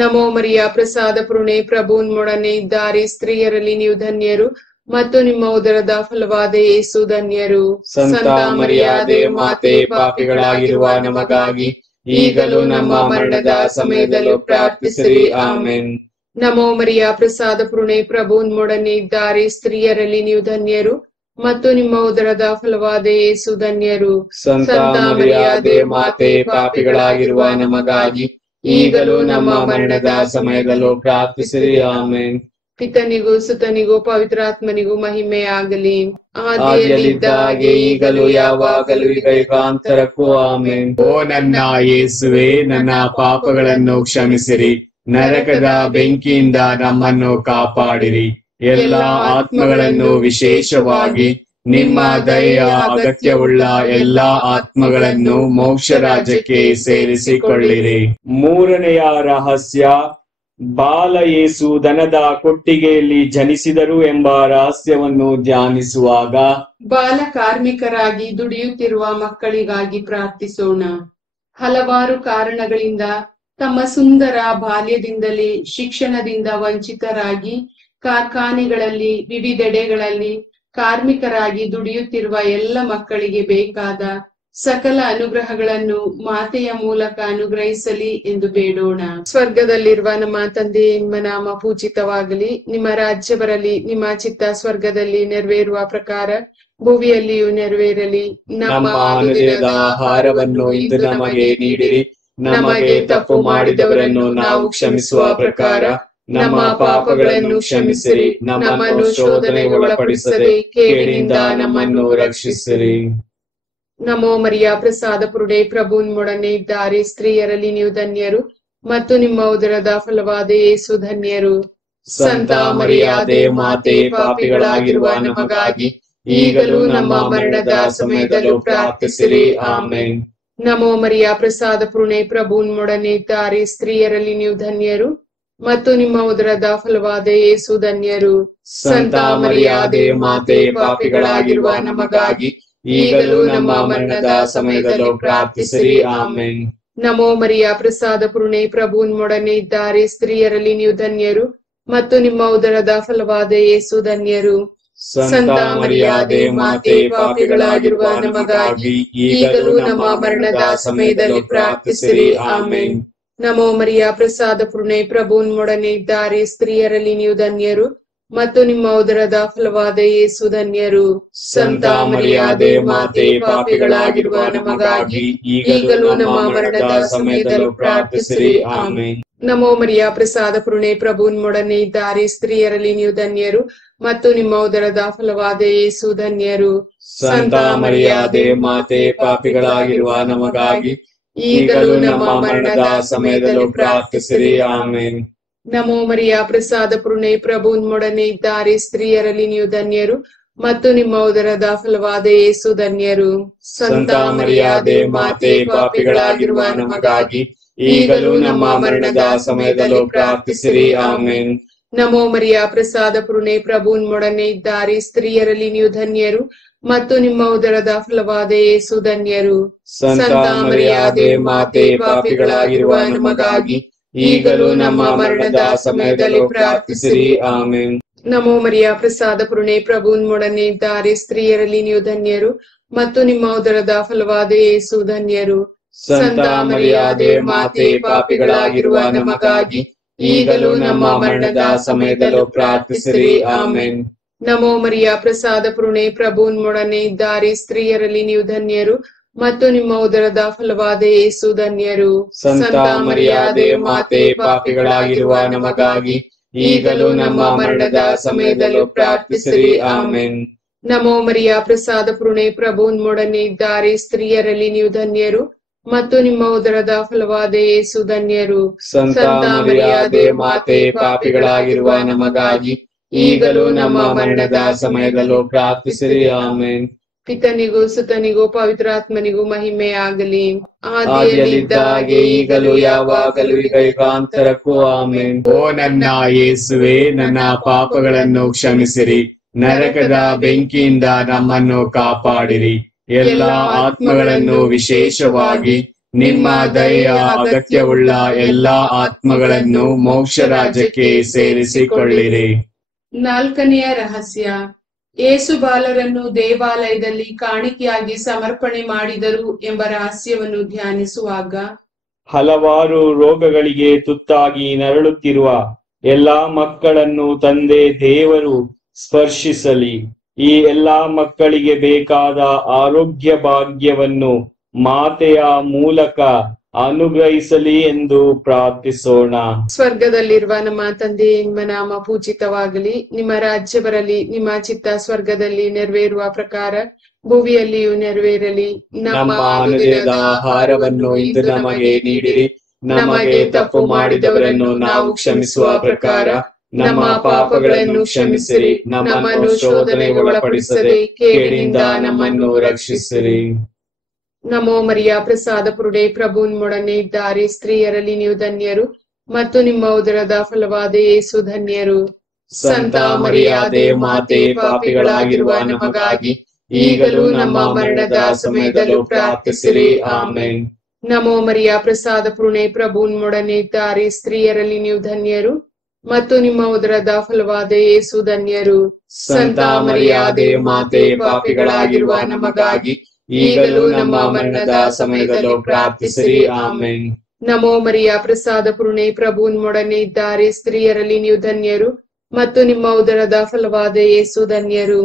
ನಮೋ ಮರಿಯ ಪ್ರಸಾದ ಪುರುಣೆ ಪ್ರಭು ನಿಮ್ಮೊಡನೆ ಇದ್ದಾರೆ, ಸ್ತ್ರೀಯರಲ್ಲಿ ನೀವು ಧನ್ಯರು ಮತ್ತು ನಿಮ್ಮ ಉದರದ ಫಲವಾದ ಯೇಸು ಧನ್ಯರು. ಸಂತ ಮರಿಯಾದೆ ಮಾತೆ, ಪಾಪಿಗಳಾಗಿರುವ ನಮಗಾಗಿ ಈಗಲೂ ನಮ್ಮ ಮರಣದ ಸಮಯದಲ್ಲೂ ಪ್ರಾರ್ಥಿಸಿರಿ. ಆಮೆನ್. ನಮೋ ಮರಿಯ ಪ್ರಸಾದ ಪುರುಣೆ ಪ್ರಭು ನಿಮ್ಮೊಡನೆ ಇದ್ದಾರೆ, ಸ್ತ್ರೀಯರಲ್ಲಿ ನೀವು ಧನ್ಯರು ಮತ್ತು ನಿಮ್ಮ ಉದರದ ಫಲವಾದ ಯೇಸು ಧನ್ಯರು. ಸಂತ ಮರಿಯಾದೆ ಮಾತೆ, ಪಾಪಿಗಳಾಗಿರುವ ನಮಗಾಗಿ ಈಗಲೂ ನಮ್ಮ ಮರಣದ ಸಮಯದಲ್ಲೂ ಪ್ರಾರ್ಥಿಸಿರಿ. ಆಮೆನ್. ಪಿತನಿಗೂ ಸುತನಿಗೂ ಪವಿತ್ರಾತ್ಮನಿಗೂ ಮಹಿಮೆ ಆಗಲಿ, ಆದಿಯಲ್ಲಿದ್ದ ಹಾಗೆ ಈಗಲೂ ಯಾವಾಗಲೂ ಈಗ ಯುಗಾಂತರಕ್ಕೂ. ಆಮೆನ್. ಓ ನನ್ನ ಯೇಸುವೆ, ನನ್ನ ಪಾಪಗಳನ್ನು ಕ್ಷಮಿಸಿರಿ, ನರಕದ ಬೆಂಕಿಯಿಂದ ನಮ್ಮನ್ನು ಕಾಪಾಡಿರಿ. ಎಲ್ಲ ಆತ್ಮಗಳನ್ನು, ವಿಶೇಷವಾಗಿ ನಿಮ್ಮ ದಯೆಯ ಅಗತ್ಯವುಳ್ಳ ಎಲ್ಲಾ ಆತ್ಮಗಳನ್ನು ಮೋಕ್ಷ ರಾಜ್ಯಕ್ಕೆ ಸೇರಿಸಿಕೊಳ್ಳಿರಿ. ಮೂರನೆಯ ರಹಸ್ಯ, ಬಾಲ ಯೇಸು ದನದ ಕೊಟ್ಟಿಗೆಯಲ್ಲಿ ಜನಿಸಿದರು ಎಂಬ ರಹಸ್ಯವನ್ನು ಧ್ಯಾನಿಸುವಾಗ ಬಾಲ ಕಾರ್ಮಿಕರಾಗಿ ದುಡಿಯುತ್ತಿರುವ ಮಕ್ಕಳಿಗಾಗಿ ಪ್ರಾರ್ಥಿಸೋಣ. ಹಲವಾರು ಕಾರಣಗಳಿಂದ ತಮ್ಮ ಸುಂದರ ಬಾಲ್ಯದಿಂದಲೇ ಶಿಕ್ಷಣದಿಂದ ವಂಚಿತರಾಗಿ ಕಾರ್ಖಾನೆಗಳಲ್ಲಿ ವಿವಿಧೆಡೆಗಳಲ್ಲಿ ಕಾರ್ಮಿಕರಾಗಿ ದುಡಿಯುತ್ತಿರುವ ಎಲ್ಲ ಮಕ್ಕಳಿಗೆ ಬೇಕಾದ ಸಕಲ ಅನುಗ್ರಹಗಳನ್ನು ಮಾತೆಯ ಮೂಲಕ ಅನುಗ್ರಹಿಸಲಿ ಎಂದು ಬೇಡೋಣ. ಸ್ವರ್ಗದಲ್ಲಿರುವ ನಮ್ಮ ತಂದೆ, ನಿಮ್ಮ ನಾಮ ಪೂಜಿತವಾಗಲಿ, ನಿಮ್ಮ ರಾಜ್ಯ ಬರಲಿ, ನಿಮ್ಮ ಚಿತ್ತ ಸ್ವರ್ಗದಲ್ಲಿ ನೆರವೇರುವ ಪ್ರಕಾರ ಭೂಮಿಯಲ್ಲಿಯೂ ನೆರವೇರಲಿ. ನಮ್ಮ ಅನುದಿನದ ಆಹಾರವನ್ನು ಇಂದು ನಮಗೆ ನೀಡಿರಿ. ನಮಗೆ ತಪ್ಪು ಮಾಡಿದವರನ್ನು ನಾವು ಕ್ಷಮಿಸುವ ಪ್ರಕಾರ ನಮ್ಮ ಪಾಪಗಳನ್ನು ಕ್ಷಮಿಸಿರಿ. ನಮ್ಮನ್ನು ಶೋಧನೆಗೆ ಒಳಪಡಿಸದೆ ಕೇಡಿನಿಂದ ನಮ್ಮನ್ನು ರಕ್ಷಿಸಿರಿ. ನಮೋ ಮರಿಯ ಪ್ರಸಾದ ಪುರುಡೆ ಪ್ರಭು ನಿಮ್ಮೊಡನೆ ಇದ್ದಾರೆ, ಸ್ತ್ರೀಯರಲ್ಲಿ ನೀವು ಧನ್ಯರು ಮತ್ತು ನಿಮ್ಮ ಉದರದ ಫಲವಾದ ಯೇಸು ಧನ್ಯರು. ಸಂತ ಮರಿಯಾದೆ ಮಾತೆ, ಪಾಪಿಗಳಾಗಿರುವ ನಮಗಾಗಿ ಈಗಲೂ ನಮ್ಮ ಮರಣದ ಸಮಯದಲ್ಲೂ ಪ್ರಾರ್ಥಿಸಿರಿ. ಆಮೆನ್. ನಮೋ ಮರಿಯ ಪ್ರಸಾದ ಪುರುಣೆ ಪ್ರಭು ನಿಮ್ಮೊಡನೆ ಇದ್ದಾರೆ, ಸ್ತ್ರೀಯರಲ್ಲಿ ನೀವು ಧನ್ಯರು ಮತ್ತು ನಿಮ್ಮ ಉದರದ ಫಲವಾದ ಯೇಸು ಧನ್ಯರು. ಸಂತ ಮರಿಯಾದೆ ಮಾತೆ, ಪಾಪಿಗಳಾಗಿರುವ ನಮಗಾಗಿ ಈಗಲೂ ನಮ್ಮ ಮರಣದ ಸಮಯದಲ್ಲೂ ಪ್ರಾರ್ಥಿಸಿರಿ. ಆಮೆನ್. ನಮೋ ಮರಿಯ ಪ್ರಸಾದ ಪುರುಣೆ ಪ್ರಭು ನಿಮ್ಮೊಡನೆ ಇದ್ದಾರೆ, ಸ್ತ್ರೀಯರಲ್ಲಿ ನೀವು ಧನ್ಯರು ಮತ್ತು ನಿಮ್ಮ ಉದರದ ಫಲವಾದ ಯೇಸು ಧನ್ಯರು. ಸಂತ ಮರಿಯಾದೆ ಮಾತೆ, ಪಾಪಿಗಳಾಗಿರುವ ನಮಗಾಗಿ ಈಗಲೂ ನಮ್ಮ ಮರಣದ ಸಮಯದಲ್ಲಿ ಪ್ರಾರ್ಥಿಸಿರಿ. ಆಮೇನ್. ನಮೋ ಮರಿಯ ಪ್ರಸಾದ ಪೂರ್ಣೆ, ಪ್ರಭು ನಿಮ್ಮೊಡನೆ ಇದ್ದಾರೆ. ಸ್ತ್ರೀಯರಲ್ಲಿ ನೀವು ಧನ್ಯರು ಮತ್ತು ನಿಮ್ಮ ಉದರದ ಫಲವಾದ ಯೇಸು ಧನ್ಯರು. ಸಂತ ಮರಿಯಾದೆ ಮಾತೆ, ಪಾಪಿಗಳಾಗಿರುವ ನಮಗಾಗಿ ಈಗಲೂ ನಮ್ಮ ಮರಣದ ಸಮಯದಲ್ಲೂ ಪ್ರಾರ್ಥಿಸಿರಿ. ಆಮೇನ್. ನಮೋ ಮರಿಯ ಪ್ರಸಾದ ಪೂರ್ಣೆ, ಪ್ರಭು ನಿಮ್ಮೊಡನೆ ಇದ್ದಾರೆ. ಸ್ತ್ರೀಯರಲ್ಲಿ ನೀವು ಧನ್ಯರು ಮತ್ತು ನಿಮ್ಮ ಉದರದ ಫಲವಾದ ಯೇಸು ಧನ್ಯರು. ಸಂತ ಮರಿಯಾದೆ ಮಾತೆ, ಪಾಪಿಗಳಾಗಿರುವ ನಮಗಾಗಿ ಈಗಲೂ ನಮ್ಮ ಮರಣದ ಸಮಯದಲ್ಲೂ ಪ್ರಾರ್ಥಿಸಿರಿ. ಆಮೇನ್. ನಮೋ ಮರಿಯ ಪ್ರಸಾದ ಪೂರ್ಣೆ, ಪ್ರಭು ನಿಮ್ಮೊಡನೆ ಇದ್ದಾರೆ. ಸ್ತ್ರೀಯರಲ್ಲಿ ನೀವು ಧನ್ಯರು ಮತ್ತು ನಿಮ್ಮ ಉದರದ ಫಲವಾದ ಯೇಸು ಧನ್ಯರು. ಸಂತ ಮರಿಯಾದೆ ಮಾತೆ, ಪಾಪಿಗಳಾಗಿರುವ ನಮಗಾಗಿ ಈಗಲೂ ನಮ್ಮ ಮರಣದ ಸಮಯದಲ್ಲೂ ಪ್ರಾರ್ಥಿಸಿರಿ. ಆಮೇನ್. ನಮೋ ಮರಿಯ ಪ್ರಸಾದ ಪೂರ್ಣೆ, ಪ್ರಭು ನಿಮ್ಮೊಡನೆ ಇದ್ದಾರೆ. ಸ್ತ್ರೀಯರಲ್ಲಿ ನೀವು ಧನ್ಯರು ಮತ್ತು ನಿಮ್ಮ ಉದರದ ಫಲವಾದ ಯೇಸು ಧನ್ಯರು. ಸಂತ ಮರಿಯಾದೆ ಮಾತೆ, ಪಾಪಿಗಳಾಗಿರುವ ನಮಗಾಗಿ ಈಗಲೂ ನಮ್ಮ ಮರಣದ ಸಮಯದಲ್ಲೂ ಪ್ರಾರ್ಥಿಸಿರಿ. ಆಮೇನ್. ನಮೋ ಮರಿಯ ಪ್ರಸಾದ ಪೂರ್ಣೆ, ಪ್ರಭು ನಿಮ್ಮೊಡನೆ ಇದ್ದಾರೆ. ಸ್ತ್ರೀಯರಲ್ಲಿ ನೀವು ಧನ್ಯರು ಮತ್ತು ನಿಮ್ಮ ಉದರದ ಫಲವಾದ ಯೇಸು ಧನ್ಯರು. ಸಂತ ಮರಿಯಾದೆ ಮಾತೆ, ಪಾಪಿಗಳಾಗಿರುವ ನಮಗಾಗಿ ಈಗಲೂ ನಮ್ಮ ಮರಣದ ಸಮಯದಲ್ಲೂ ಪ್ರಾರ್ಥಿಸಿರಿ. ಆಮೇನ್. ನಮೋ ಮರಿಯ ಪ್ರಸಾದ ಪೂರ್ಣೆ, ಪ್ರಭು ನಿಮ್ಮೊಡನೆ ಇದ್ದಾರೆ. ಸ್ತ್ರೀಯರಲ್ಲಿ ನೀವು ಧನ್ಯರು ಮತ್ತು ನಿಮ್ಮ ಉದರದ ಫಲವಾದ ಯೇಸು ಧನ್ಯರು. ಸಂತ ಮರಿಯಾದೆ ಮಾತೆ, ಪಾಪಿಗಳಾಗಿರುವ ನಮಗಾಗಿ ಈಗಲೂ ನಮ್ಮ ಮರಣದ ಸಮಯದಲ್ಲೂ ಪ್ರಾರ್ಥಿಸಿರಿ. ಆಮೇನ್. ನಮೋ ಮರಿಯ ಪ್ರಸಾದ ಪೂರ್ಣೆ, ಪ್ರಭು ನಿಮ್ಮೊಡನೆ ಇದ್ದಾರೆ. ಸ್ತ್ರೀಯರಲ್ಲಿ ನೀವು ಧನ್ಯರು ಮತ್ತು ನಿಮ್ಮ ಉದರದ ಫಲವಾದ ಯೇಸು ಧನ್ಯರು. ಸಂತ ಮರಿಯಾದೆ ಮಾತೆ, ಪಾಪಿಗಳಾಗಿರುವ ನಮಗಾಗಿ ಈಗಲೂ ನಮ್ಮ ಮರಣದ ಸಮಯದಲ್ಲೂ ಪ್ರಾರ್ಥಿಸಿರಿ. ಆಮೇನ್. ಪಿತನಿಗೂ ಸುತನಿಗೂ ಪವಿತ್ರಾತ್ಮನಿಗೂ ಮಹಿಮೆ ಆಗಲಿ. ಆದಿಯಲ್ಲಿದ್ದ ಹಾಗೆ ಈಗಲೂ ಯಾವಾಗಲೂ ಈಗ ಯುಗಾಂತರಕ್ಕೂ. ಆಮೇನ್. ಓ ನನ್ನ ಯೇಸುವೆ, ನನ್ನ ಪಾಪಗಳನ್ನು ಕ್ಷಮಿಸಿರಿ, ನರಕದ ಬೆಂಕಿಯಿಂದ ನಮ್ಮನ್ನು ಕಾಪಾಡಿರಿ. ಎಲ್ಲ ಆತ್ಮಗಳನ್ನು, ವಿಶೇಷವಾಗಿ ನಿಮ್ಮ ದಯೆಯ ಅಗತ್ಯವುಳ್ಳ ಎಲ್ಲಾ ಆತ್ಮಗಳನ್ನು ಮೋಕ್ಷ ರಾಜ್ಯಕ್ಕೆ ಸೇರಿಸಿಕೊಳ್ಳಿರಿ. 4ನೆಯ ರಹಸ್ಯ, ಯೇಸು ಬಾಲರನ್ನು ದೇವಾಲಯದಲ್ಲಿ ಕಾಣಿಕೆಯಾಗಿ ಸಮರ್ಪಣೆ ಮಾಡಿದರು ಎಂಬ ರಹಸ್ಯವನ್ನು ಧ್ಯಾನಿಸುವಾಗ ಹಲವಾರು ರೋಗಗಳಿಗೆ ತುತ್ತಾಗಿ ನರಳುತ್ತಿರುವ ಎಲ್ಲಾ ಮಕ್ಕಳನ್ನು ತಂದೆ ದೇವರು ಸ್ಪರ್ಶಿಸಲಿ. ಈ ಎಲ್ಲಾ ಮಕ್ಕಳಿಗೆ ಬೇಕಾದ ಆರೋಗ್ಯ ಭಾಗ್ಯವನ್ನು ಮಾತೆಯ ಮೂಲಕ ಅನುಗ್ರಹಿಸಲಿ ಎಂದು ಪ್ರಾರ್ಥಿಸೋಣ. ಸ್ವರ್ಗದಲ್ಲಿರುವ ನಮ್ಮ ತಂದೆ, ನಿಮ್ಮ ನಾಮ ಪೂಜಿತವಾಗಲಿ. ನಿಮ್ಮ ರಾಜ್ಯ ಬರಲಿ. ನಿಮ್ಮ ಚಿತ್ತ ಸ್ವರ್ಗದಲ್ಲಿ ನೆರವೇರುವ ಪ್ರಕಾರ ಭೂಮಿಯಲ್ಲಿಯೂ ನೆರವೇರಲಿ. ನಮ್ಮ ಅನುದಿನದ ಆಹಾರವನ್ನು ಇಂದು ನಮಗೆ ನೀಡಿರಿ. ನಮಗೆ ತಪ್ಪು ಮಾಡಿದವರನ್ನು ನಾವು ಕ್ಷಮಿಸುವ ಪ್ರಕಾರ ನಮ್ಮ ಪಾಪಗಳನ್ನು ಕ್ಷಮಿಸಿರಿ. ನಮ್ಮನ್ನು ಶೋಧನೆಗೆ ಒಳಪಡಿಸದೆ ಕೇಡಿನಿಂದ ನಮ್ಮನ್ನು ರಕ್ಷಿಸಿರಿ. ನಮೋ ಮರಿಯ ಪ್ರಸಾದ ಪೂರ್ಣೆ, ಪ್ರಭು ನಿಮ್ಮೊಡನೆ ಇದ್ದಾರೆ. ಸ್ತ್ರೀಯರಲ್ಲಿ ನೀವು ಧನ್ಯರು ಮತ್ತು ನಿಮ್ಮ ಉದರದ ಫಲವಾದ ಯೇಸು ಧನ್ಯರು. ಸಂತ ಮರಿಯಾದೆ ಮಾತೆ, ಪಾಪಿಗಳಾಗಿರುವ ನಮಗಾಗಿ ಈಗಲೂ ನಮ್ಮ ಮರಣದ ಸಮಯದಲ್ಲೂ ಪ್ರಾರ್ಥಿಸಿರಿ. ಆಮೇನ್. ನಮೋ ಮರಿಯ ಪ್ರಸಾದ ಪೂರ್ಣೆ, ಪ್ರಭು ನಿಮ್ಮೊಡನೆ ಇದ್ದಾರೆ. ಸ್ತ್ರೀಯರಲ್ಲಿ ನೀವು ಧನ್ಯರು ಮತ್ತು ನಿಮ್ಮ ಉದರದ ಫಲವಾದ ಯೇಸು ಧನ್ಯರು. ಸಂತ ಮರಿಯಾದೆ ಮಾತೆ, ಪಾಪಿಗಳಾಗಿರುವ ನಮಗಾಗಿ ಈಗಲೂ ನಮ್ಮ ಮರಣದ ಸಮಯದಲ್ಲೂ ಪ್ರಾರ್ಥಿಸಿರಿ. ಆಮೇನ್. ನಮೋ ಮರಿಯ ಪ್ರಸಾದ ಪೂರ್ಣೆ, ಪ್ರಭು ನಿಮ್ಮೊಡನೆ ಇದ್ದಾರೆ. ಸ್ತ್ರೀಯರಲ್ಲಿ ನೀವು ಧನ್ಯರು ಮತ್ತು ನಿಮ್ಮ ಉದರದ ಫಲವಾದ ಯೇಸು ಧನ್ಯರು.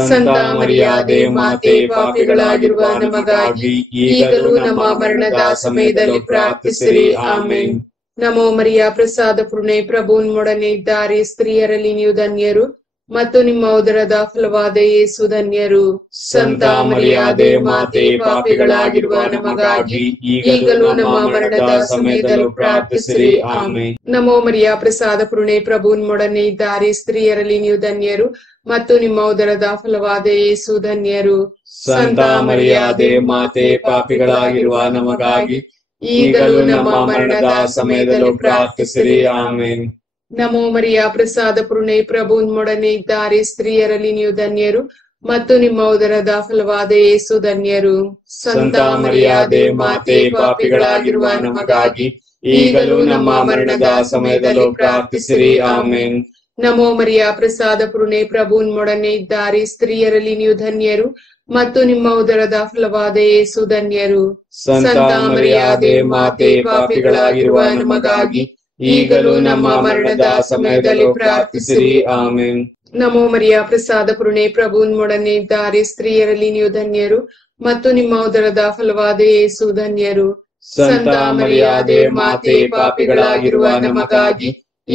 ಸಂತ ಮರಿಯಾದೆ ಮಾತೆ, ಪಾಪಿಗಳಾಗಿರುವ ನಮಗಾಗಿ ಈಗಲೂ ನಮ್ಮ ಮರಣದ ಸಮಯದಲ್ಲಿ ಪ್ರಾರ್ಥಿಸಿರಿ. ಆಮೇನ್. ನಮೋ ಮರಿಯ ಪ್ರಸಾದ ಪೂರ್ಣೆ, ಪ್ರಭು ನಿಮ್ಮೊಡನೆ ಇದ್ದಾರೆ. ಸ್ತ್ರೀಯರಲ್ಲಿ ನೀವು ಧನ್ಯರು ಮತ್ತು ನಿಮ್ಮ ಉದರದ ಫಲವಾದ ಯೇಸು ಧನ್ಯರು. ಸಂತ ಮರಿಯಾದೆ ಮಾತೆ, ಪಾಪಿಗಳಾಗಿರುವ ನಮಗಾಗಿ ಈಗಲೂ ನಮ್ಮ ಮರಣದ ಸಮಯದಲ್ಲೂ ಪ್ರಾರ್ಥಿಸಿರಿ. ಆಮೇನ್. ನಮೋ ಮರಿಯ ಪ್ರಸಾದ ಪೂರ್ಣೆ, ಪ್ರಭು ನಿಮ್ಮೊಡನೆ ಇದ್ದಾರೆ. ಸ್ತ್ರೀಯರಲ್ಲಿ ನೀವು ಧನ್ಯರು ಮತ್ತು ನಿಮ್ಮ ಉದರದ ಫಲವಾದ ಯೇಸು ಧನ್ಯರು. ಸಂತ ಮರಿಯಾದೆ ಮಾತೆ, ಪಾಪಿಗಳಾಗಿರುವ ನಮಗಾಗಿ ಈಗಲೂ ನಮ್ಮ ಮರಣದ ಸಮಯದಲ್ಲೂ ಪ್ರಾರ್ಥಿಸಿರಿ. ಆಮೇನ್. ನಮೋ ಮರಿಯ ಪ್ರಸಾದ ಪೂರ್ಣೆ, ಪ್ರಭು ನಿಮ್ಮೊಡನೆ ಇದ್ದಾರೆ. ಸ್ತ್ರೀಯರಲ್ಲಿ ನೀವು ಧನ್ಯರು ಮತ್ತು ನಿಮ್ಮ ಉದರದ ಫಲವಾದ ಯೇಸು ಧನ್ಯರು. ಸಂತ ಮರಿಯಾದೆ ಮಾತೆ, ಪಾಪಿಗಳಾಗಿರುವ ನಮಗಾಗಿ ಈಗಲೂ ನಮ್ಮ ಮರಣದ ಸಮಯದಲ್ಲೂ ಪ್ರಾರ್ಥಿಸಿರಿ. ಆಮೇನ್. ನಮೋ ಮರಿಯ ಪ್ರಸಾದ ಪೂರ್ಣೆ ಪ್ರಭು ನಿಮ್ಮೊಡನೆ ಇದ್ದಾರೆ, ಸ್ತ್ರೀಯರಲ್ಲಿ ನೀವು ಧನ್ಯರು ಮತ್ತು ನಿಮ್ಮ ಉದರದ ಫಲವಾದ ಯೇಸು ಧನ್ಯರು. ಸಂತ ಮರಿಯಾದೆ ಮಾತೆ, ಪಾಪಿಗಳಾಗಿರುವ ನಮಗಾಗಿ ಈಗಲೂ ನಮ್ಮ ಮರಣದ ಸಮಯದಲ್ಲೂ ಪ್ರಾರ್ಥಿಸಿರಿ. ಆಮೆನ್. ನಮೋ ಮರಿಯ ಪ್ರಸಾದ ಪೂರ್ಣೆ ಪ್ರಭು ನಿಮ್ಮೊಡನೆ ಇದ್ದಾರೆ, ಸ್ತ್ರೀಯರಲ್ಲಿ ನೀವು ಧನ್ಯರು ಮತ್ತು ನಿಮ್ಮ ಉದರದ ಫಲವಾದ ಯೇಸು ಧನ್ಯರು. ಸಂತ ಮರಿಯಾದೆ ಮಾತೆ, ಪಾಪಿಗಳಾಗಿರುವ ನಮಗಾಗಿ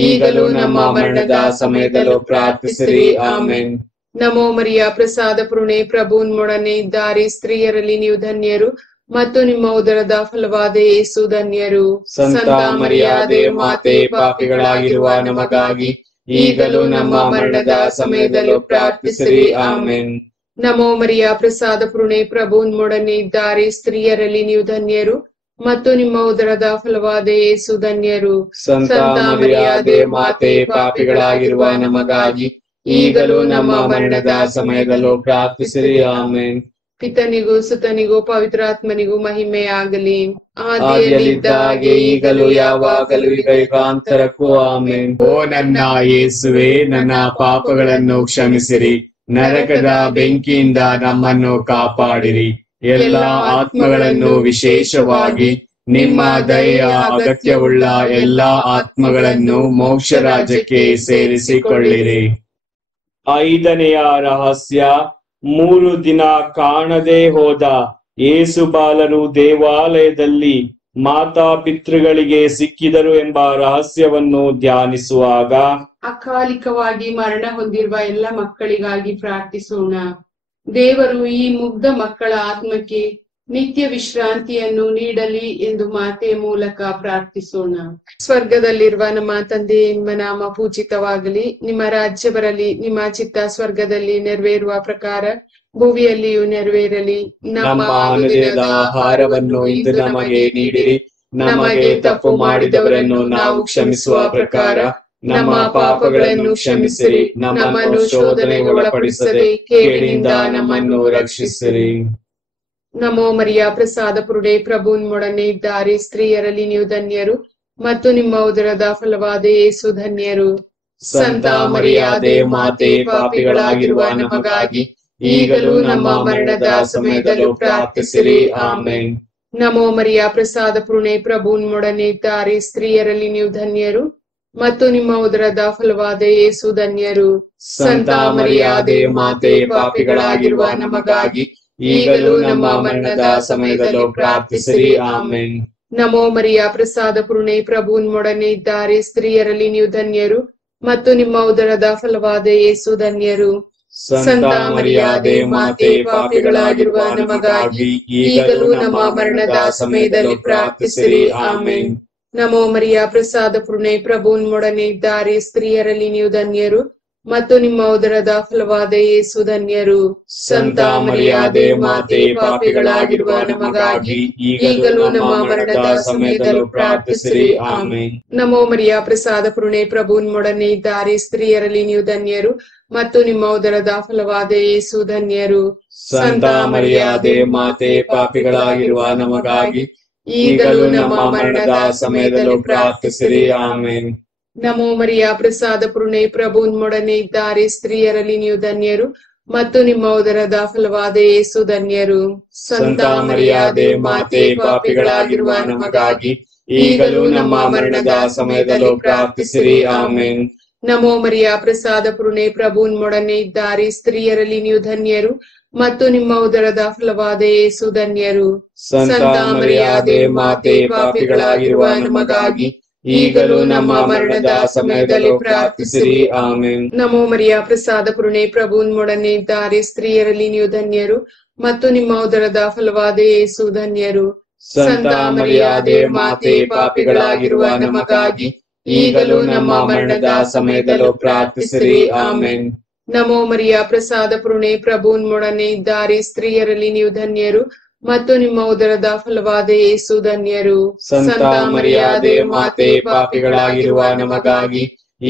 ಈಗಲೂ ನಮ್ಮ ಮರಣದ ಸಮಯದಲ್ಲೂ ಪ್ರಾರ್ಥಿಸಿರಿ. ಆಮೆನ್. ನಮೋ ಮರಿಯ ಪ್ರಸಾದ ಪೂರ್ಣೆ ಪ್ರಭು ನಿಮ್ಮೊಡನೆ ಇದ್ದಾರೆ, ಸ್ತ್ರೀಯರಲ್ಲಿ ನೀವು ಧನ್ಯರು ಮತ್ತು ನಿಮ್ಮ ಉದರದ ಫಲವಾದ ಯೇಸು ಧನ್ಯರು. ಸಂತ ಮರಿಯಾದೆ ಮಾತೆ, ಪಾಪಿಗಳಾಗಿರುವ ನಮಗಾಗಿ ಈಗಲೂ ನಮ್ಮ ಮರಣದ ಸಮಯದಲ್ಲೂ ಪ್ರಾರ್ಥಿಸಿರಿ. ಆಮೆನ್. ನಮೋ ಮರಿಯ ಪ್ರಸಾದ ಪೂರ್ಣೆ ಪ್ರಭು ನಿಮ್ಮೊಡನೆ ಇದ್ದಾರೆ, ಸ್ತ್ರೀಯರಲ್ಲಿ ನೀವು ಧನ್ಯರು ಮತ್ತು ನಿಮ್ಮ ಉದರದ ಫಲವಾದ ಯೇಸು ಧನ್ಯರು. ಸಂತ ಮರಿಯಾದೆ ಮಾತೆ, ಪಾಪಿಗಳಾಗಿರುವ ನಮಗಾಗಿ ಈಗಲೂ ನಮ್ಮ ಮರಣದ ಸಮಯದಲ್ಲೂ ಪ್ರಾರ್ಥಿಸಿರಿ. ಆಮೆನ್. ಪಿತನಿಗೂ ಸುತನಿಗೂ ಪವಿತ್ರಾತ್ಮನಿಗೂ ಮಹಿಮೆಯಾಗಲಿ, ಆದಿಯಲ್ಲಿದ್ದ ಹಾಗೆ ಈಗಲೂ ಯಾವಾಗಲೂ ಈಗ ಯುಗಾಂತರಕ್ಕೂ. ಆಮೆನ್. ಓ ನನ್ನ ಯೇಸುವೆ, ನನ್ನ ಪಾಪಗಳನ್ನು ಕ್ಷಮಿಸಿರಿ, ನರಕದ ಬೆಂಕಿಯಿಂದ ನಮ್ಮನ್ನು ಕಾಪಾಡಿರಿ. ಎಲ್ಲ ಆತ್ಮಗಳನ್ನು, ವಿಶೇಷವಾಗಿ ನಿಮ್ಮ ದಯೆಯ ಅಗತ್ಯವುಳ್ಳ ಎಲ್ಲಾ ಆತ್ಮಗಳನ್ನು ಮೋಕ್ಷ ರಾಜ್ಯಕ್ಕೆ ಸೇರಿಸಿಕೊಳ್ಳಿರಿ. 5ನೆಯ ರಹಸ್ಯ, 3 ದಿನ ಕಾಣದೆ ಹೋದ ಯೇಸು ಬಾಲರು ದೇವಾಲಯದಲ್ಲಿ ಮಾತಾ ಪಿತೃಗಳಿಗೆ ಸಿಕ್ಕಿದರು ಎಂಬ ರಹಸ್ಯವನ್ನು ಧ್ಯಾನಿಸುವಾಗ ಅಕಾಲಿಕವಾಗಿ ಮರಣ ಹೊಂದಿರುವ ಎಲ್ಲ ಮಕ್ಕಳಿಗಾಗಿ ಪ್ರಾರ್ಥಿಸೋಣ. ದೇವರು ಈ ಮುಗ್ಧ ಮಕ್ಕಳ ಆತ್ಮಕ್ಕೆ ನಿತ್ಯ ವಿಶ್ರಾಂತಿಯನ್ನು ನೀಡಲಿ ಎಂದು ಮಾತೆಯ ಮೂಲಕ ಪ್ರಾರ್ಥಿಸೋಣ. ಸ್ವರ್ಗದಲ್ಲಿರುವ ನಮ್ಮ ತಂದೆ, ನಿಮ್ಮ ನಾಮ ಪೂಜಿತವಾಗಲಿ, ನಿಮ್ಮ ರಾಜ್ಯ ಬರಲಿ, ನಿಮ್ಮ ಚಿತ್ತ ಸ್ವರ್ಗದಲ್ಲಿ ನೆರವೇರುವ ಪ್ರಕಾರ ಭೂಮಿಯಲ್ಲಿಯೂ ನೆರವೇರಲಿ. ನಮ್ಮ ಅನುದಿನದ ಆಹಾರವನ್ನು ಇಂದು ನಮಗೆ ನೀಡಿರಿ. ನಮಗೆ ತಪ್ಪು ಮಾಡಿದವರನ್ನು ನಾವು ಕ್ಷಮಿಸುವ ಪ್ರಕಾರ ನಮ್ಮ ಪಾಪಗಳನ್ನು ಕ್ಷಮಿಸಿರಿ. ನಮ್ಮನ್ನು ಶೋಧನೆಗೆ ಒಳಪಡಿಸದೆ ಕೇಡಿನಿಂದ ನಮ್ಮನ್ನು ರಕ್ಷಿಸಿರಿ. ನಮೋ ಮರಿಯ ಪ್ರಸಾದ ಪೂರ್ಣೆ ಪ್ರಭು ನಿಮ್ಮೊಡನೆ ಇದ್ದಾರೆ, ಸ್ತ್ರೀಯರಲ್ಲಿ ನೀವು ಧನ್ಯರು ಮತ್ತು ನಿಮ್ಮ ಉದರದ ಫಲವಾದ ಯೇಸು ಧನ್ಯರು. ಸಂತ ಮರಿಯಾದೆ ಮಾತೆ, ಪಾಪಿಗಳಾಗಿರುವ ನಮಗಾಗಿ ಈಗಲೂ ನಮ್ಮ ಮರಣದ ಸಮಯದಲ್ಲೂ ಪ್ರಾರ್ಥಿಸಿರಿ. ಆಮೆನ್. ನಮೋ ಮರಿಯ ಪ್ರಸಾದ ಪೂರ್ಣೆ ಪ್ರಭು ನಿಮ್ಮೊಡನೆ ಇದ್ದಾರೆ, ಸ್ತ್ರೀಯರಲ್ಲಿ ನೀವು ಧನ್ಯರು ಮತ್ತು ನಿಮ್ಮ ಉದರದ ಫಲವಾದ ಯೇಸು ಧನ್ಯರು. ಸಂತ ಮರಿಯಾದೆ ಮಾತೆ, ಪಾಪಿಗಳಾಗಿರುವ ನಮಗಾಗಿ ಈಗಲೂ ನಮ್ಮ ಮರಣದ ಸಮಯದಲ್ಲೂ ಪ್ರಾರ್ಥಿಸಿರಿ. ಆಮೆನ್. ನಮೋ ಮರಿಯ ಪ್ರಸಾದ ಪೂರ್ಣೆ ಪ್ರಭು ನಿಮ್ಮೊಡನೆ ಇದ್ದಾರೆ, ಸ್ತ್ರೀಯರಲ್ಲಿ ನೀವು ಧನ್ಯರು ಮತ್ತು ನಿಮ್ಮ ಉದರದ ಫಲವಾದ ಯೇಸು ಧನ್ಯರು. ಸಂತ ಮರಿಯಾದೆ ಮಾತೆ, ಪಾಪಿಗಳಾಗಿರುವ ನಮಗಾಗಿ ಈಗಲೂ ನಮ್ಮ ಮರಣದ ಸಮಯದಲ್ಲಿ ಪ್ರಾರ್ಥಿಸಿರಿ. ಆಮೆನ್. ನಮೋ ಮರಿಯ ಪ್ರಸಾದ ಪೂರ್ಣೆ ಪ್ರಭು ನಿಮ್ಮೊಡನೆ ಇದ್ದಾರೆ, ಸ್ತ್ರೀಯರಲ್ಲಿ ನೀವು ಧನ್ಯರು ಮತ್ತು ನಿಮ್ಮ ಉದರದ ಫಲವಾದ ಯೇಸು ಧನ್ಯರು. ಸಂತ ಮರಿಯಾದೆ ಮಾತೆ, ಪಾಪಿಗಳಾಗಿರುವ ನಮಗಾಗಿ ಈಗಲೂ ನಮ್ಮ ಮರಣದ ಸಮಯದಲ್ಲೂ ಪ್ರಾರ್ಥಿಸಿರಿ. ಆಮೆನ್. ನಮೋ ಮರಿಯ ಪ್ರಸಾದ ಪೂರ್ಣೆ ಪ್ರಭು ನಿಮ್ಮೊಡನೆ ಇದ್ದಾರೆ, ಸ್ತ್ರೀಯರಲ್ಲಿ ನೀವು ಧನ್ಯರು ಮತ್ತು ನಿಮ್ಮ ಉದರದ ಫಲವಾದ ಯೇಸು ಧನ್ಯರು. ಸಂತ ಮರಿಯಾದೆ ಮಾತೆ, ಪಾಪಿಗಳಾಗಿರುವ ನಮಗಾಗಿ ಈಗಲೂ ನಮ್ಮ ಮರಣದ ಸಮಯದಲ್ಲೂ ಪ್ರಾರ್ಥಿಸಿರಿ. ಆಮೆನ್. ನಮೋ ಮರಿಯ ಪ್ರಸಾದ ಪೂರ್ಣೆ ಪ್ರಭು ನಿಮ್ಮೊಡನೆ ಇದ್ದಾರೆ, ಸ್ತ್ರೀಯರಲ್ಲಿ ನೀವು ಧನ್ಯರು ಮತ್ತು ನಿಮ್ಮ ಉದರದ ಫಲವಾದ ಯೇಸು ಧನ್ಯರು. ಸಂತ ಮರಿಯಾದೆ ಮಾತೆ, ಪಾಪಿಗಳಾಗಿರುವ ನಮಗಾಗಿ ಈಗಲೂ ನಮ್ಮ ಮರಣದ ಸಮಯದಲ್ಲೂ ಪ್ರಾರ್ಥಿಸಿರಿ. ಆಮೆನ್. ನಮೋ ಮರಿಯ ಪ್ರಸಾದ ಪೂರ್ಣೆ ಪ್ರಭು ನಿಮ್ಮೊಡನೆ ಇದ್ದಾರೆ, ಸ್ತ್ರೀಯರಲ್ಲಿ ನೀವು ಧನ್ಯರು ಮತ್ತು ನಿಮ್ಮ ಉದರದ ಫಲವಾದ ಯೇಸು ಧನ್ಯರು. ಸಂತ ಮರಿಯಾದೆ ಮಾತೆ, ಪಾಪಿಗಳಾಗಿರುವ ನಮಗಾಗಿ ಈಗಲೂ ನಮ್ಮ ಮರಣದ ಸಮಯದಲ್ಲೂ ಪ್ರಾರ್ಥಿಸಿರಿ. ಆಮೆನ್. ನಮೋ ಮರಿಯ ಪ್ರಸಾದ ಪೂರ್ಣೆ ಪ್ರಭು ನಿಮ್ಮೊಡನೆ ಇದ್ದಾರೆ, ಸ್ತ್ರೀಯರಲ್ಲಿ ನೀವು ಧನ್ಯರು ಮತ್ತು ನಿಮ್ಮ ಉದರದ ಫಲವಾದ ಯೇಸು ಧನ್ಯರು. ಸಂತ ಮರಿಯಾದೆ ಮಾತೆ, ಪಾಪಿಗಳಾಗಿರುವ ನಮಗಾಗಿ ಈಗಲೂ ನಮ್ಮ ಮರಣದ ಸಮಯದಲ್ಲೂ ಪ್ರಾರ್ಥಿಸಿರಿ. ಆಮೆನ್. ನಮೋ ಮರಿಯ ಪ್ರಸಾದ ಪೂರ್ಣೆ ಪ್ರಭು ನಿಮ್ಮೊಡನೆ ಇದ್ದಾರೆ, ಸ್ತ್ರೀಯರಲ್ಲಿ ನೀವು ಧನ್ಯರು ಮತ್ತು ನಿಮ್ಮ ಉದರದ ಫಲವಾದ ಯೇಸು ಧನ್ಯರು. ಸಂತ ಮರಿಯಾದೆ ಮಾತೆ, ಪಾಪಿಗಳಾಗಿರುವ ನಮಗಾಗಿ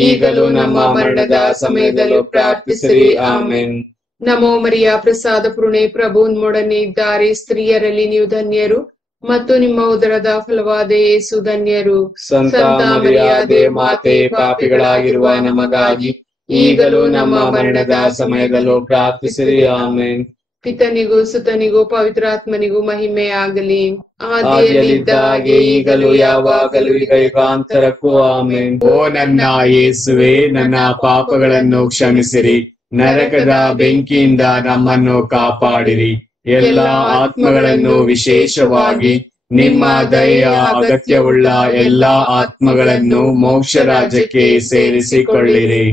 ಈಗಲೂ ನಮ್ಮ ಮರಣದ ಸಮಯದಲ್ಲೂ ಪ್ರಾರ್ಥಿಸಿರಿ. ಆಮೆನ್. ನಮೋ ಮರಿಯ ಪ್ರಸಾದ ಪೂರ್ಣೆ ಪ್ರಭು ನಿಮ್ಮೊಡನೆ ಇದ್ದಾರೆ, ಸ್ತ್ರೀಯರಲ್ಲಿ ನೀವು ಧನ್ಯರು ಮತ್ತು ನಿಮ್ಮ ಉದರದ ಫಲವಾದ ಯೇಸು ಧನ್ಯರು. ಸಂತ ಮರಿಯಾದೆ ಮಾತೆ, ಪಾಪಿಗಳಾಗಿರುವ ನಮಗಾಗಿ ಈಗಲೂ ನಮ್ಮ ಮರಣದ ಸಮಯದಲ್ಲೂ ಪ್ರಾರ್ಥಿಸಿರಿ. ಆಮೆನ್. ಪಿತನಿಗೂ ಸುತನಿಗೂ ಪವಿತ್ರಾತ್ಮನಿಗೂ ಮಹಿಮೆ ಆಗಲಿ. ಆದಿಯಲ್ಲಿದ್ದ ಹಾಗೆ ಈಗಲೂ ಯಾವಾಗಲೂ ಈಗ ಯುಗಾಂತರಕ್ಕೂ ಆಮೆನ್. ಓ ನನ್ನ ಯೇಸುವೆ, ನನ್ನ ಪಾಪಗಳನ್ನು ಕ್ಷಮಿಸಿರಿ, ನರಕದ ಬೆಂಕಿಯಿಂದ ನಮ್ಮನ್ನು ಕಾಪಾಡಿರಿ. ಎಲ್ಲ ಆತ್ಮಗಳನ್ನು, ವಿಶೇಷವಾಗಿ ನಿಮ್ಮ ದಯೆಯ ಅಗತ್ಯವುಳ್ಳ ಎಲ್ಲಾ ಆತ್ಮಗಳನ್ನು ಮೋಕ್ಷ ರಾಜ್ಯಕ್ಕೆ ಸೇರಿಸಿಕೊಳ್ಳಿರಿ.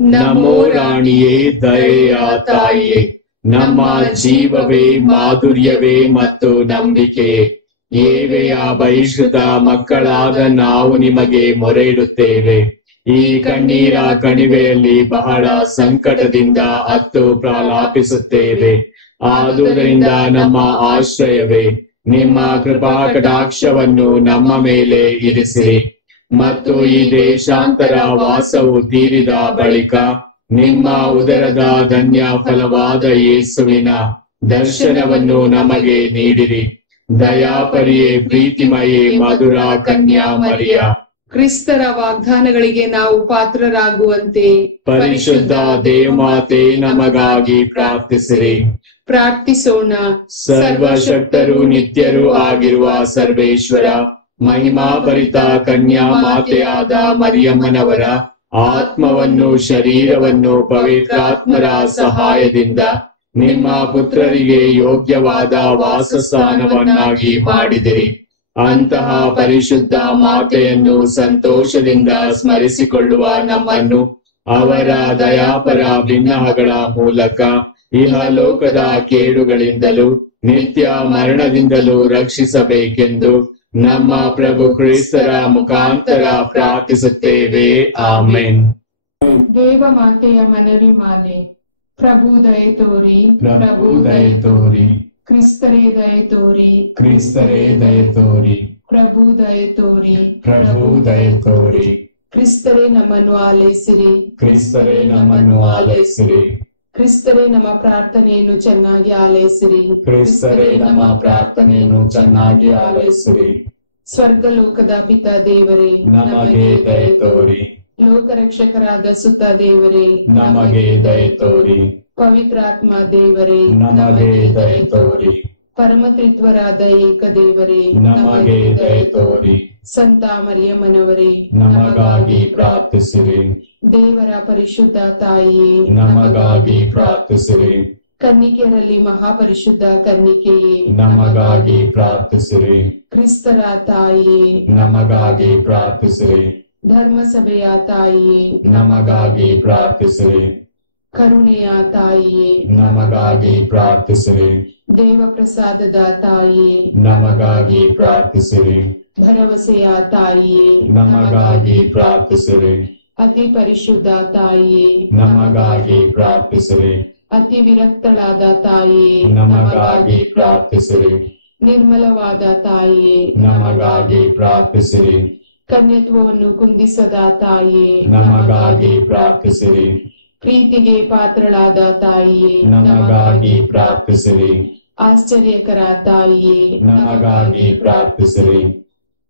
ನಮೋ ರಾಣಿಯೇ, ದಯೆಯ ತಾಯಿಯೇ, ನಮ್ಮ ಜೀವವೇ, ಮಾಧುರ್ಯವೇ ಮತ್ತು ನಂಬಿಕೆಯೇ, ಏವೆಯ ಬಹಿಷ್ಕೃತ ಮಕ್ಕಳಾದ ನಾವು ನಿಮಗೆ ಮೊರೆ ಇಡುತ್ತೇವೆ. ಈ ಕಣ್ಣೀರ ಕಣಿವೆಯಲ್ಲಿ ಬಹಳ ಸಂಕಟದಿಂದ ಅತ್ತು ಪ್ರಲಾಪಿಸುತ್ತೇವೆ. ಆದುದರಿಂದ ನಮ್ಮ ಆಶ್ರಯವೇ, ನಿಮ್ಮ ಕೃಪಾ ಕಟಾಕ್ಷವನ್ನು ನಮ್ಮ ಮೇಲೆ ಇರಿಸಿರಿ. ಮತ್ತು ಈ ದೇಶಾಂತರ ವಾಸವು ತೀರಿದ ಬಳಿಕ ನಿಮ್ಮ ಉದರದ ಧನ್ಯ ಫಲವಾದ ಯೇಸುವಿನ ದರ್ಶನವನ್ನು ನಮಗೆ ನೀಡಿರಿ. ದಯಾಪರಿಯೇ, ಪ್ರೀತಿಮಯೇ, ಮಧುರ ಕನ್ಯಾ ಮರಿಯ, ಕ್ರಿಸ್ತರ ವಾಗ್ದಾನಗಳಿಗೆ ನಾವು ಪಾತ್ರರಾಗುವಂತೆ ಪರಿಶುದ್ಧ ದೇವಮಾತೆ ನಮಗಾಗಿ ಪ್ರಾರ್ಥಿಸಿರಿ. ಪ್ರಾರ್ಥಿಸೋಣ. ಸರ್ವಶಕ್ತರು ನಿತ್ಯರೂ ಆಗಿರುವ ಸರ್ವೇಶ್ವರ, ಮಹಿಮಾಭರಿತ ಕನ್ಯಾ ಮಾತೆಯಾದ ಮರಿಯಮ್ಮನವರ ಆತ್ಮವನ್ನು, ಶರೀರವನ್ನು ಪವಿತ್ರಾತ್ಮರ ಸಹಾಯದಿಂದ ನಿಮ್ಮ ಪುತ್ರರಿಗೆ ಯೋಗ್ಯವಾದ ವಾಸಸ್ಥಾನವನ್ನಾಗಿ ಮಾಡಿದಿರಿ. ಅಂತಹ ಪರಿಶುದ್ಧ ಮಾತೆಯನ್ನು ಸಂತೋಷದಿಂದ ಸ್ಮರಿಸಿಕೊಳ್ಳುವ ನಮ್ಮನ್ನು ಅವರ ದಯಾಪರ ಬಿನ್ನಹಗಳ ಮೂಲಕ ಇಹಲೋಕದ ಕೇಡುಗಳಿಂದಲೂ ನಿತ್ಯ ಮರಣದಿಂದಲೂ ರಕ್ಷಿಸಬೇಕೆಂದು ನಮ್ಮ ಪ್ರಭು ಕ್ರಿಸ್ತರ ಮುಖಾಂತರ ಪ್ರಾರ್ಥಿಸುತ್ತೇವೆ. ಆಮೆನ್. ದೇವ ಮಾತೆಯ ಮನವಿ ಮಾಲೆ. ಪ್ರಭು ದಯೆ ತೋರಿ, ಪ್ರಭು ದಯೆ ತೋರಿ, ಕ್ರಿಸ್ತರೇ ದಯೆ ತೋರಿ, ಕ್ರಿಸ್ತರೇ ದಯೆ ತೋರಿ, ಪ್ರಭು ದಯೆ ತೋರಿ, ಪ್ರಭು ದಯೆ ತೋರಿ, ಕ್ರಿಸ್ತರೇ ನಮ್ಮನ್ನು ಆಲೈಸಿರಿ, ಕ್ರಿಸ್ತರೇ ನಮ್ಮನ್ನು ಆಲೈಸಿರಿ, ಕ್ರಿಸ್ತರೇ ನಮ್ಮ ಪ್ರಾರ್ಥನೆಯನ್ನು ಚೆನ್ನಾಗಿ ಆಲೈಸಿರಿ, ಕ್ರಿಸ್ತರೇ ನಮ್ಮ ಪ್ರಾರ್ಥನೆಯನ್ನು ಚೆನ್ನಾಗಿ ಆಲೈಸಿರಿ. ಸ್ವರ್ಗಲೋಕದ ಪಿತ ದೇವರೇ ನಮಗೆ ದಯೆ ತೋರಿ, ಲೋಕರಕ್ಷಕರಾದ ಸುತ ದೇವರೇ ನಮಗೆ ದಯೆ ತೋರಿ, ಪವಿತ್ರಾತ್ಮ ದೇವರೇ ನಮಗೆ ದಯೆ ತೋರಿ, ಪರಮತ್ರಿತ್ವರಾದ ಏಕದೇವರೇ ನಮಗೆ ದಯೆ ತೋರಿ, ಸಂತ ಮರಿಯಮ್ಮನವರೇ ನಮಗಾಗಿ ಪ್ರಾರ್ಥಿಸಿರಿ. ದೇವರ ಪರಿಶುದ್ಧ ತಾಯಿಯೇ ನಮಗಾಗಿ ಪ್ರಾರ್ಥಿಸಿರಿ. ಕನ್ನಿಕೆಯರಲ್ಲಿ ಮಹಾಪರಿಶುದ್ಧ ಕನ್ನಿಕೆಯೇ ನಮಗಾಗಿ ಪ್ರಾರ್ಥಿಸಿರಿ. ಕ್ರಿಸ್ತರ ತಾಯಿಯೇ ನಮಗಾಗಿ ಪ್ರಾರ್ಥಿಸಿರಿ. ಧರ್ಮಸಭೆಯ ತಾಯಿಯೇ ನಮಗಾಗಿ ಪ್ರಾರ್ಥಿಸಿರಿ. ಕರುಣೆಯ ತಾಯಿಯೇ ನಮಗಾಗಿ ಪ್ರಾರ್ಥಿಸಿರಿ. ದೇವಪ್ರಸಾದದ ತಾಯಿಯೇ ನಮಗಾಗಿ ಪ್ರಾರ್ಥಿಸಿರಿ. ಭರವಸೆಯ ತಾಯಿಯೇ ನಮಗಾಗಿ ಪ್ರಾರ್ಥಿಸಿರಿ. ಅತಿ ಪರಿಶುದ್ಧ ತಾಯಿಯೇ ನಮಗಾಗಿ ಪ್ರಾರ್ಥಿಸಿರಿ. ಅತಿ ವಿರಕ್ತಳಾದ ತಾಯಿಯೇ ನಮಗಾಗಿ ಪ್ರಾರ್ಥಿಸಿರಿ. ನಿರ್ಮಲವಾದ ತಾಯಿಯೇ ನಮಗಾಗಿ ಪ್ರಾರ್ಥಿಸಿರಿ. ಕನ್ಯತ್ವವನ್ನು ಕುಂದಿಸದ ತಾಯಿಯೇ ನಮಗಾಗಿ ಪ್ರಾರ್ಥಿಸಿರಿ. ಪ್ರೀತಿಗೆ ಪಾತ್ರಳಾದ ತಾಯಿಯೇ ನಮಗಾಗಿ ಪ್ರಾರ್ಥಿಸಿರಿ. ಆಶ್ಚರ್ಯಕರ ತಾಯಿಯೇ ನಮಗಾಗಿ ಪ್ರಾರ್ಥಿಸಿರಿ.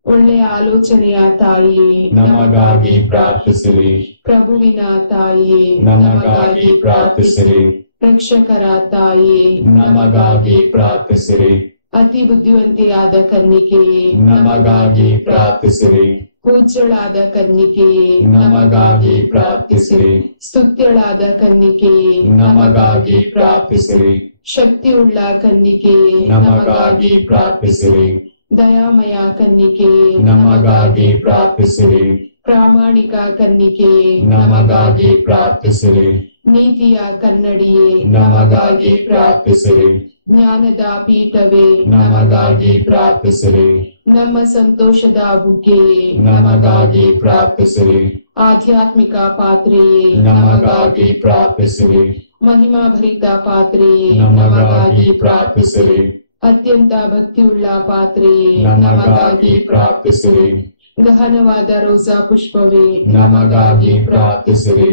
ಒಳ್ಳೆಯ ಆಲೋಚನೆಯ ತಾಯಿಯೇ ನಮಗಾಗಿ ಪ್ರಾರ್ಥಿಸಿರಿ. ಪ್ರಭುವಿನ ತಾಯಿಯೇ ನಮಗಾಗಿ ಪ್ರಾರ್ಥಿಸಿರಿ. ರಕ್ಷಕರ ತಾಯಿಯೇ ನಮಗಾಗಿ ಪ್ರಾರ್ಥಿಸಿರಿ. ಅತಿ ಬುದ್ಧಿವಂತಿಯಾದ ಕನ್ನಿಕೆಯೇ ನಮಗಾಗಿ ಪ್ರಾರ್ಥಿಸಿರಿ. ಪೂಜ್ಯಳಾದ ಕನ್ನಿಕೆಯೇ ನಮಗಾಗಿ ಪ್ರಾರ್ಥಿಸಿರಿ. ಸ್ತುತ್ಯಳಾದ ಕನ್ನಿಕೆಯೇ ನಮಗಾಗಿ ಪ್ರಾರ್ಥಿಸಿರಿ. ಶಕ್ತಿಯುಳ್ಳ ಕನ್ನಿಕೆಯೇ ನಮಗಾಗಿ ಪ್ರಾರ್ಥಿಸಿರಿ. ದಯಾಮಯ ಕನ್ನಿಕೆಯೇ ನಮಗಾಗಿ ಪ್ರಾರ್ಥಿಸಿರಿ. ಪ್ರಾಮಾಣಿಕ ಕನ್ನಿಕೆಯೇ ನಮಗಾಗಿ ಪ್ರಾರ್ಥಿಸಿರಿ. ನೀತಿಯ ಕನ್ನಡಿಯೇ ನಮಗಾಗಿ ಪ್ರಾರ್ಥಿಸಿರಿ. ಜ್ಞಾನದ ಪೀಠವೇ ನಮಗಾಗಿ ಪ್ರಾರ್ಥಿಸಿರಿ. ನಮ್ಮ ಸಂತೋಷದ ಬುಗ್ಗೆಯೇ ನಮಗಾಗಿ ಪ್ರಾರ್ಥಿಸಿರಿ. ಆಧ್ಯಾತ್ಮಿಕ ಪಾತ್ರೆಯೇ ನಮಗಾಗಿ ಪ್ರಾರ್ಥಿಸಿರಿ. ಮಹಿಮಾಭರಿತ ಪಾತ್ರೆಯೇ ನಮಗಾಗಿ ಪ್ರಾರ್ಥಿಸಿರಿ. ಅತ್ಯಂತ ಭಕ್ತಿಯುಳ್ಳ ಪಾತ್ರೆಯೇ ನಮಗಾಗಿ ಪ್ರಾರ್ಥಿಸಿರಿ. ಗಹನವಾದ ರೋಸಾ ಪುಷ್ಪವೇ ನಮಗಾಗಿ ಪ್ರಾರ್ಥಿಸಿರಿ.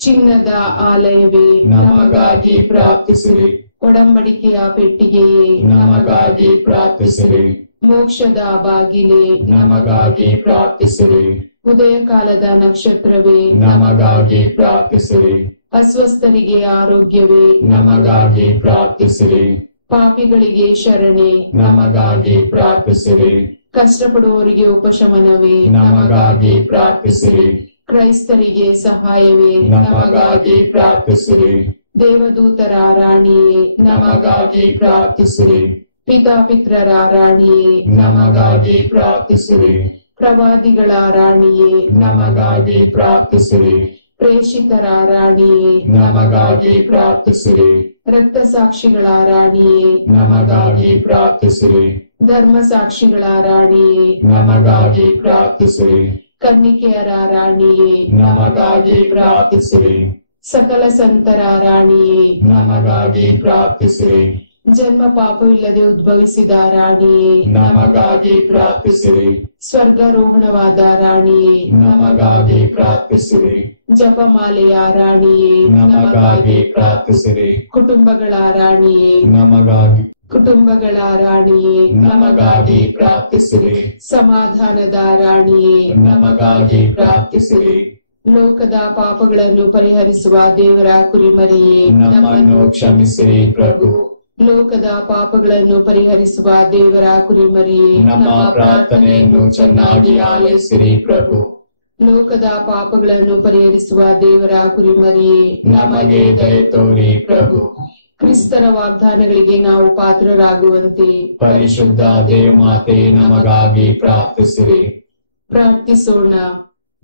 ಚಿನ್ನದ ಆಲಯವೇ ನಮಗಾಗಿ ಪ್ರಾರ್ಥಿಸಿರಿ. ಒಡಂಬಡಿಕೆಯ ಪೆಟ್ಟಿಗೆಯೇ ನಮಗಾಗಿ ಪ್ರಾರ್ಥಿಸಿರಿ. ಮೋಕ್ಷದ ಬಾಗಿಲೇ ನಮಗಾಗಿ ಪ್ರಾರ್ಥಿಸಿರಿ. ಉದಯ ಕಾಲದ ನಕ್ಷತ್ರವೇ ನಮಗಾಗಿ ಪ್ರಾರ್ಥಿಸಿರಿ. ಅಸ್ವಸ್ಥರಿಗೆ ಆರೋಗ್ಯವೇ ನಮಗಾಗಿ ಪ್ರಾರ್ಥಿಸಿರಿ. ಪಾಪಿಗಳಿಗೆ ಶರಣೆ ನಮಗಾಗಿ ಪ್ರಾರ್ಥಿಸಿರಿ. ಕಷ್ಟಪಡುವವರಿಗೆ ಉಪಶಮನವೇ ನಮಗಾಗಿ ಪ್ರಾರ್ಥಿಸಿರಿ. ಕ್ರೈಸ್ತರಿಗೆ ಸಹಾಯವೇ ನಮಗಾಗಿ ಪ್ರಾರ್ಥಿಸಿರಿ. ದೇವದೂತರ ರಾಣಿಯೇ ನಮಗಾಗಿ ಪ್ರಾರ್ಥಿಸಿರಿ. ಪಿತಾಪಿತ್ರರ ರಾಣಿಯೇ ನಮಗಾಗಿ ಪ್ರಾರ್ಥಿಸಿರಿ. ಪ್ರವಾದಿಗಳ ರಾಣಿಯೇ ನಮಗಾಗಿ ಪ್ರಾರ್ಥಿಸಿರಿ. ಪ್ರೇಷಿತರ ರಾಣಿಯೇ ನಮಗಾಗಿ ಪ್ರಾರ್ಥಿಸಿರಿ. ರಕ್ತ ಸಾಕ್ಷಿಗಳ ರಾಣಿಯೇ ನಮಗಾಗಿ ಪ್ರಾರ್ಥಿಸಿರಿ. ಧರ್ಮ ಸಾಕ್ಷಿಗಳ ರಾಣಿಯೇ ನಮಗಾಗಿ ಪ್ರಾರ್ಥಿಸಿರಿ. ಕನ್ನಿಕೆಯರ ರಾಣಿಯೇ ನಮಗಾಗಿ ಪ್ರಾರ್ಥಿಸಿರಿ. ಸಕಲ ಸಂತರ ರಾಣಿಯೇ ನಮಗಾಗಿ ಪ್ರಾರ್ಥಿಸಿರಿ. ಜನ್ಮ ಪಾಪವಿಲ್ಲದೆ ಉದ್ಭವಿಸಿದ ರಾಣಿಯೇ ನಮಗಾಗಿ ಪ್ರಾರ್ಥಿಸಿರಿ. ಸ್ವರ್ಗಾರೋಹಣವಾದ ರಾಣಿಯೇ ನಮಗಾಗಿ ಪ್ರಾರ್ಥಿಸಿರಿ. ಜಪಮಾಲೆಯ ರಾಣಿಯೇ ನಮಗಾಗಿ ಪ್ರಾರ್ಥಿಸಿರಿ. ಕುಟುಂಬಗಳ ರಾಣಿಯೇ ನಮಗಾಗಿ ಕುಟುಂಬಗಳ ರಾಣಿಯೇ ನಮಗಾಗಿ ಪ್ರಾರ್ಥಿಸಿರಿ. ಸಮಾಧಾನದ ರಾಣಿಯೇ ನಮಗಾಗಿ ಪ್ರಾರ್ಥಿಸಿರಿ. ಲೋಕದ ಪಾಪಗಳನ್ನು ಪರಿಹರಿಸುವ ದೇವರ ಕುರಿಮರಿಯೇ ನಮ್ಮನ್ನು ಕ್ಷಮಿಸಿರಿ ಪ್ರಭು. ಲೋಕದ ಪಾಪಗಳನ್ನು ಪರಿಹರಿಸುವ ದೇವರ ಕುರಿಮರಿಯೇ ನಮ್ಮ ಪ್ರಾರ್ಥನೆಯನ್ನು ಚೆನ್ನಾಗಿ ಆಲಿಸಿರಿ ಪ್ರಭು. ಲೋಕದ ಪಾಪಗಳನ್ನು ಪರಿಹರಿಸುವ ದೇವರ ಕುರಿಮರಿಯೇ ನಮಗೆ ದಯೆ ತೋರಿ ಪ್ರಭು. ಕ್ರಿಸ್ತರ ವಾಗ್ದಾನಗಳಿಗೆ ನಾವು ಪಾತ್ರರಾಗುವಂತೆ ಪರಿಶುದ್ಧ ದೇವಮಾತೆ ನಮಗಾಗಿ ಪ್ರಾರ್ಥಿಸಿರಿ. ಪ್ರಾರ್ಥಿಸೋಣ.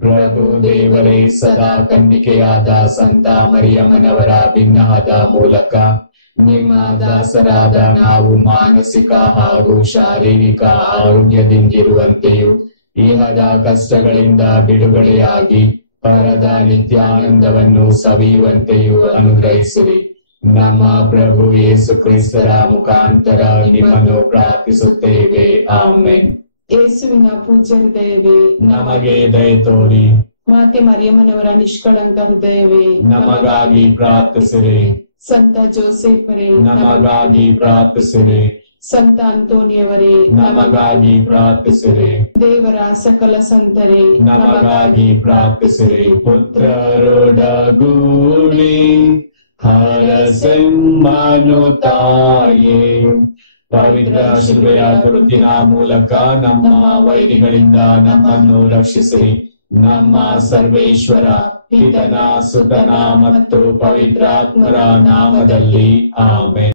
ಪ್ರಭು ದೇವರೇ, ಸದಾ ಕನ್ನಿಕೆಯಾದ ಸಂತ ಮರಿಯಮ್ಮನವರ ಭಿನ್ನವಾದ ಮೂಲಕ ನಿಮ್ಮ ದಾಸರಾದ ನಾವು ಮಾನಸಿಕ ಹಾಗೂ ಶಾರೀರಿಕ ಆರೋಗ್ಯದಿಂದಿರುವಂತೆಯೂ ಇಹದ ಕಷ್ಟಗಳಿಂದ ಬಿಡುಗಡೆಯಾಗಿ ಪರದ ನಿತ್ಯಾನಂದವನ್ನು ಸವಿಯುವಂತೆಯೂ ಅನುಗ್ರಹಿಸಿರಿ. ನಮ್ಮ ಪ್ರಭು ಯೇಸು ಕ್ರಿಸ್ತರ ಮುಖಾಂತರ ನಿಮ್ಮನ್ನು ಪ್ರಾರ್ಥಿಸುತ್ತೇವೆ. ಆಮೆನ್. ಯೇಸುವಿನ ಪೂಜ್ಯ ಹೃದಯವೇ ನಮಗೆ ದಯೆ ತೋರಿ. ಮಾತೆ ಮರಿಯಮ್ಮನವರ ನಿಷ್ಕಳಂಕ ಹೃದಯವೇ ನಮಗಾಗಿ ಪ್ರಾರ್ಥಿಸಿರಿ. ಸಂತ ಜೋಸೆಫರೇ ನಮಗಾಗಿ ಪ್ರಾರ್ಥಿಸಿರಿ. ಸಂತ ಅಂತೋನಿಯವರೇ ನಮಗಾಗಿ ಪ್ರಾರ್ಥಿಸಿರಿ. ದೇವರ ಸಕಲ ಸಂತರೇ ನಮಗಾಗಿ ಪ್ರಾರ್ಥಿಸಿರಿ. ಪುತ್ರರೊಡಗೂಡಿ ಹರಸಮ್ಮನು ತಾಯೇ, ಪವಿತ್ರ ಶಿಲುಬೆಯ ಗುರುತಿನ ಮೂಲಕ ನಮ್ಮ ವೈರಿಗಳಿಂದ ನಮ್ಮನ್ನು ರಕ್ಷಿಸಿರಿ. ನಮ್ಮ ಸರ್ವೇಶ್ವರ ಪಿತನ ಸುತನ ಮತ್ತು ಪವಿತ್ರಾತ್ಮರ ನಾಮದಲ್ಲಿ ಆಮೆನ್.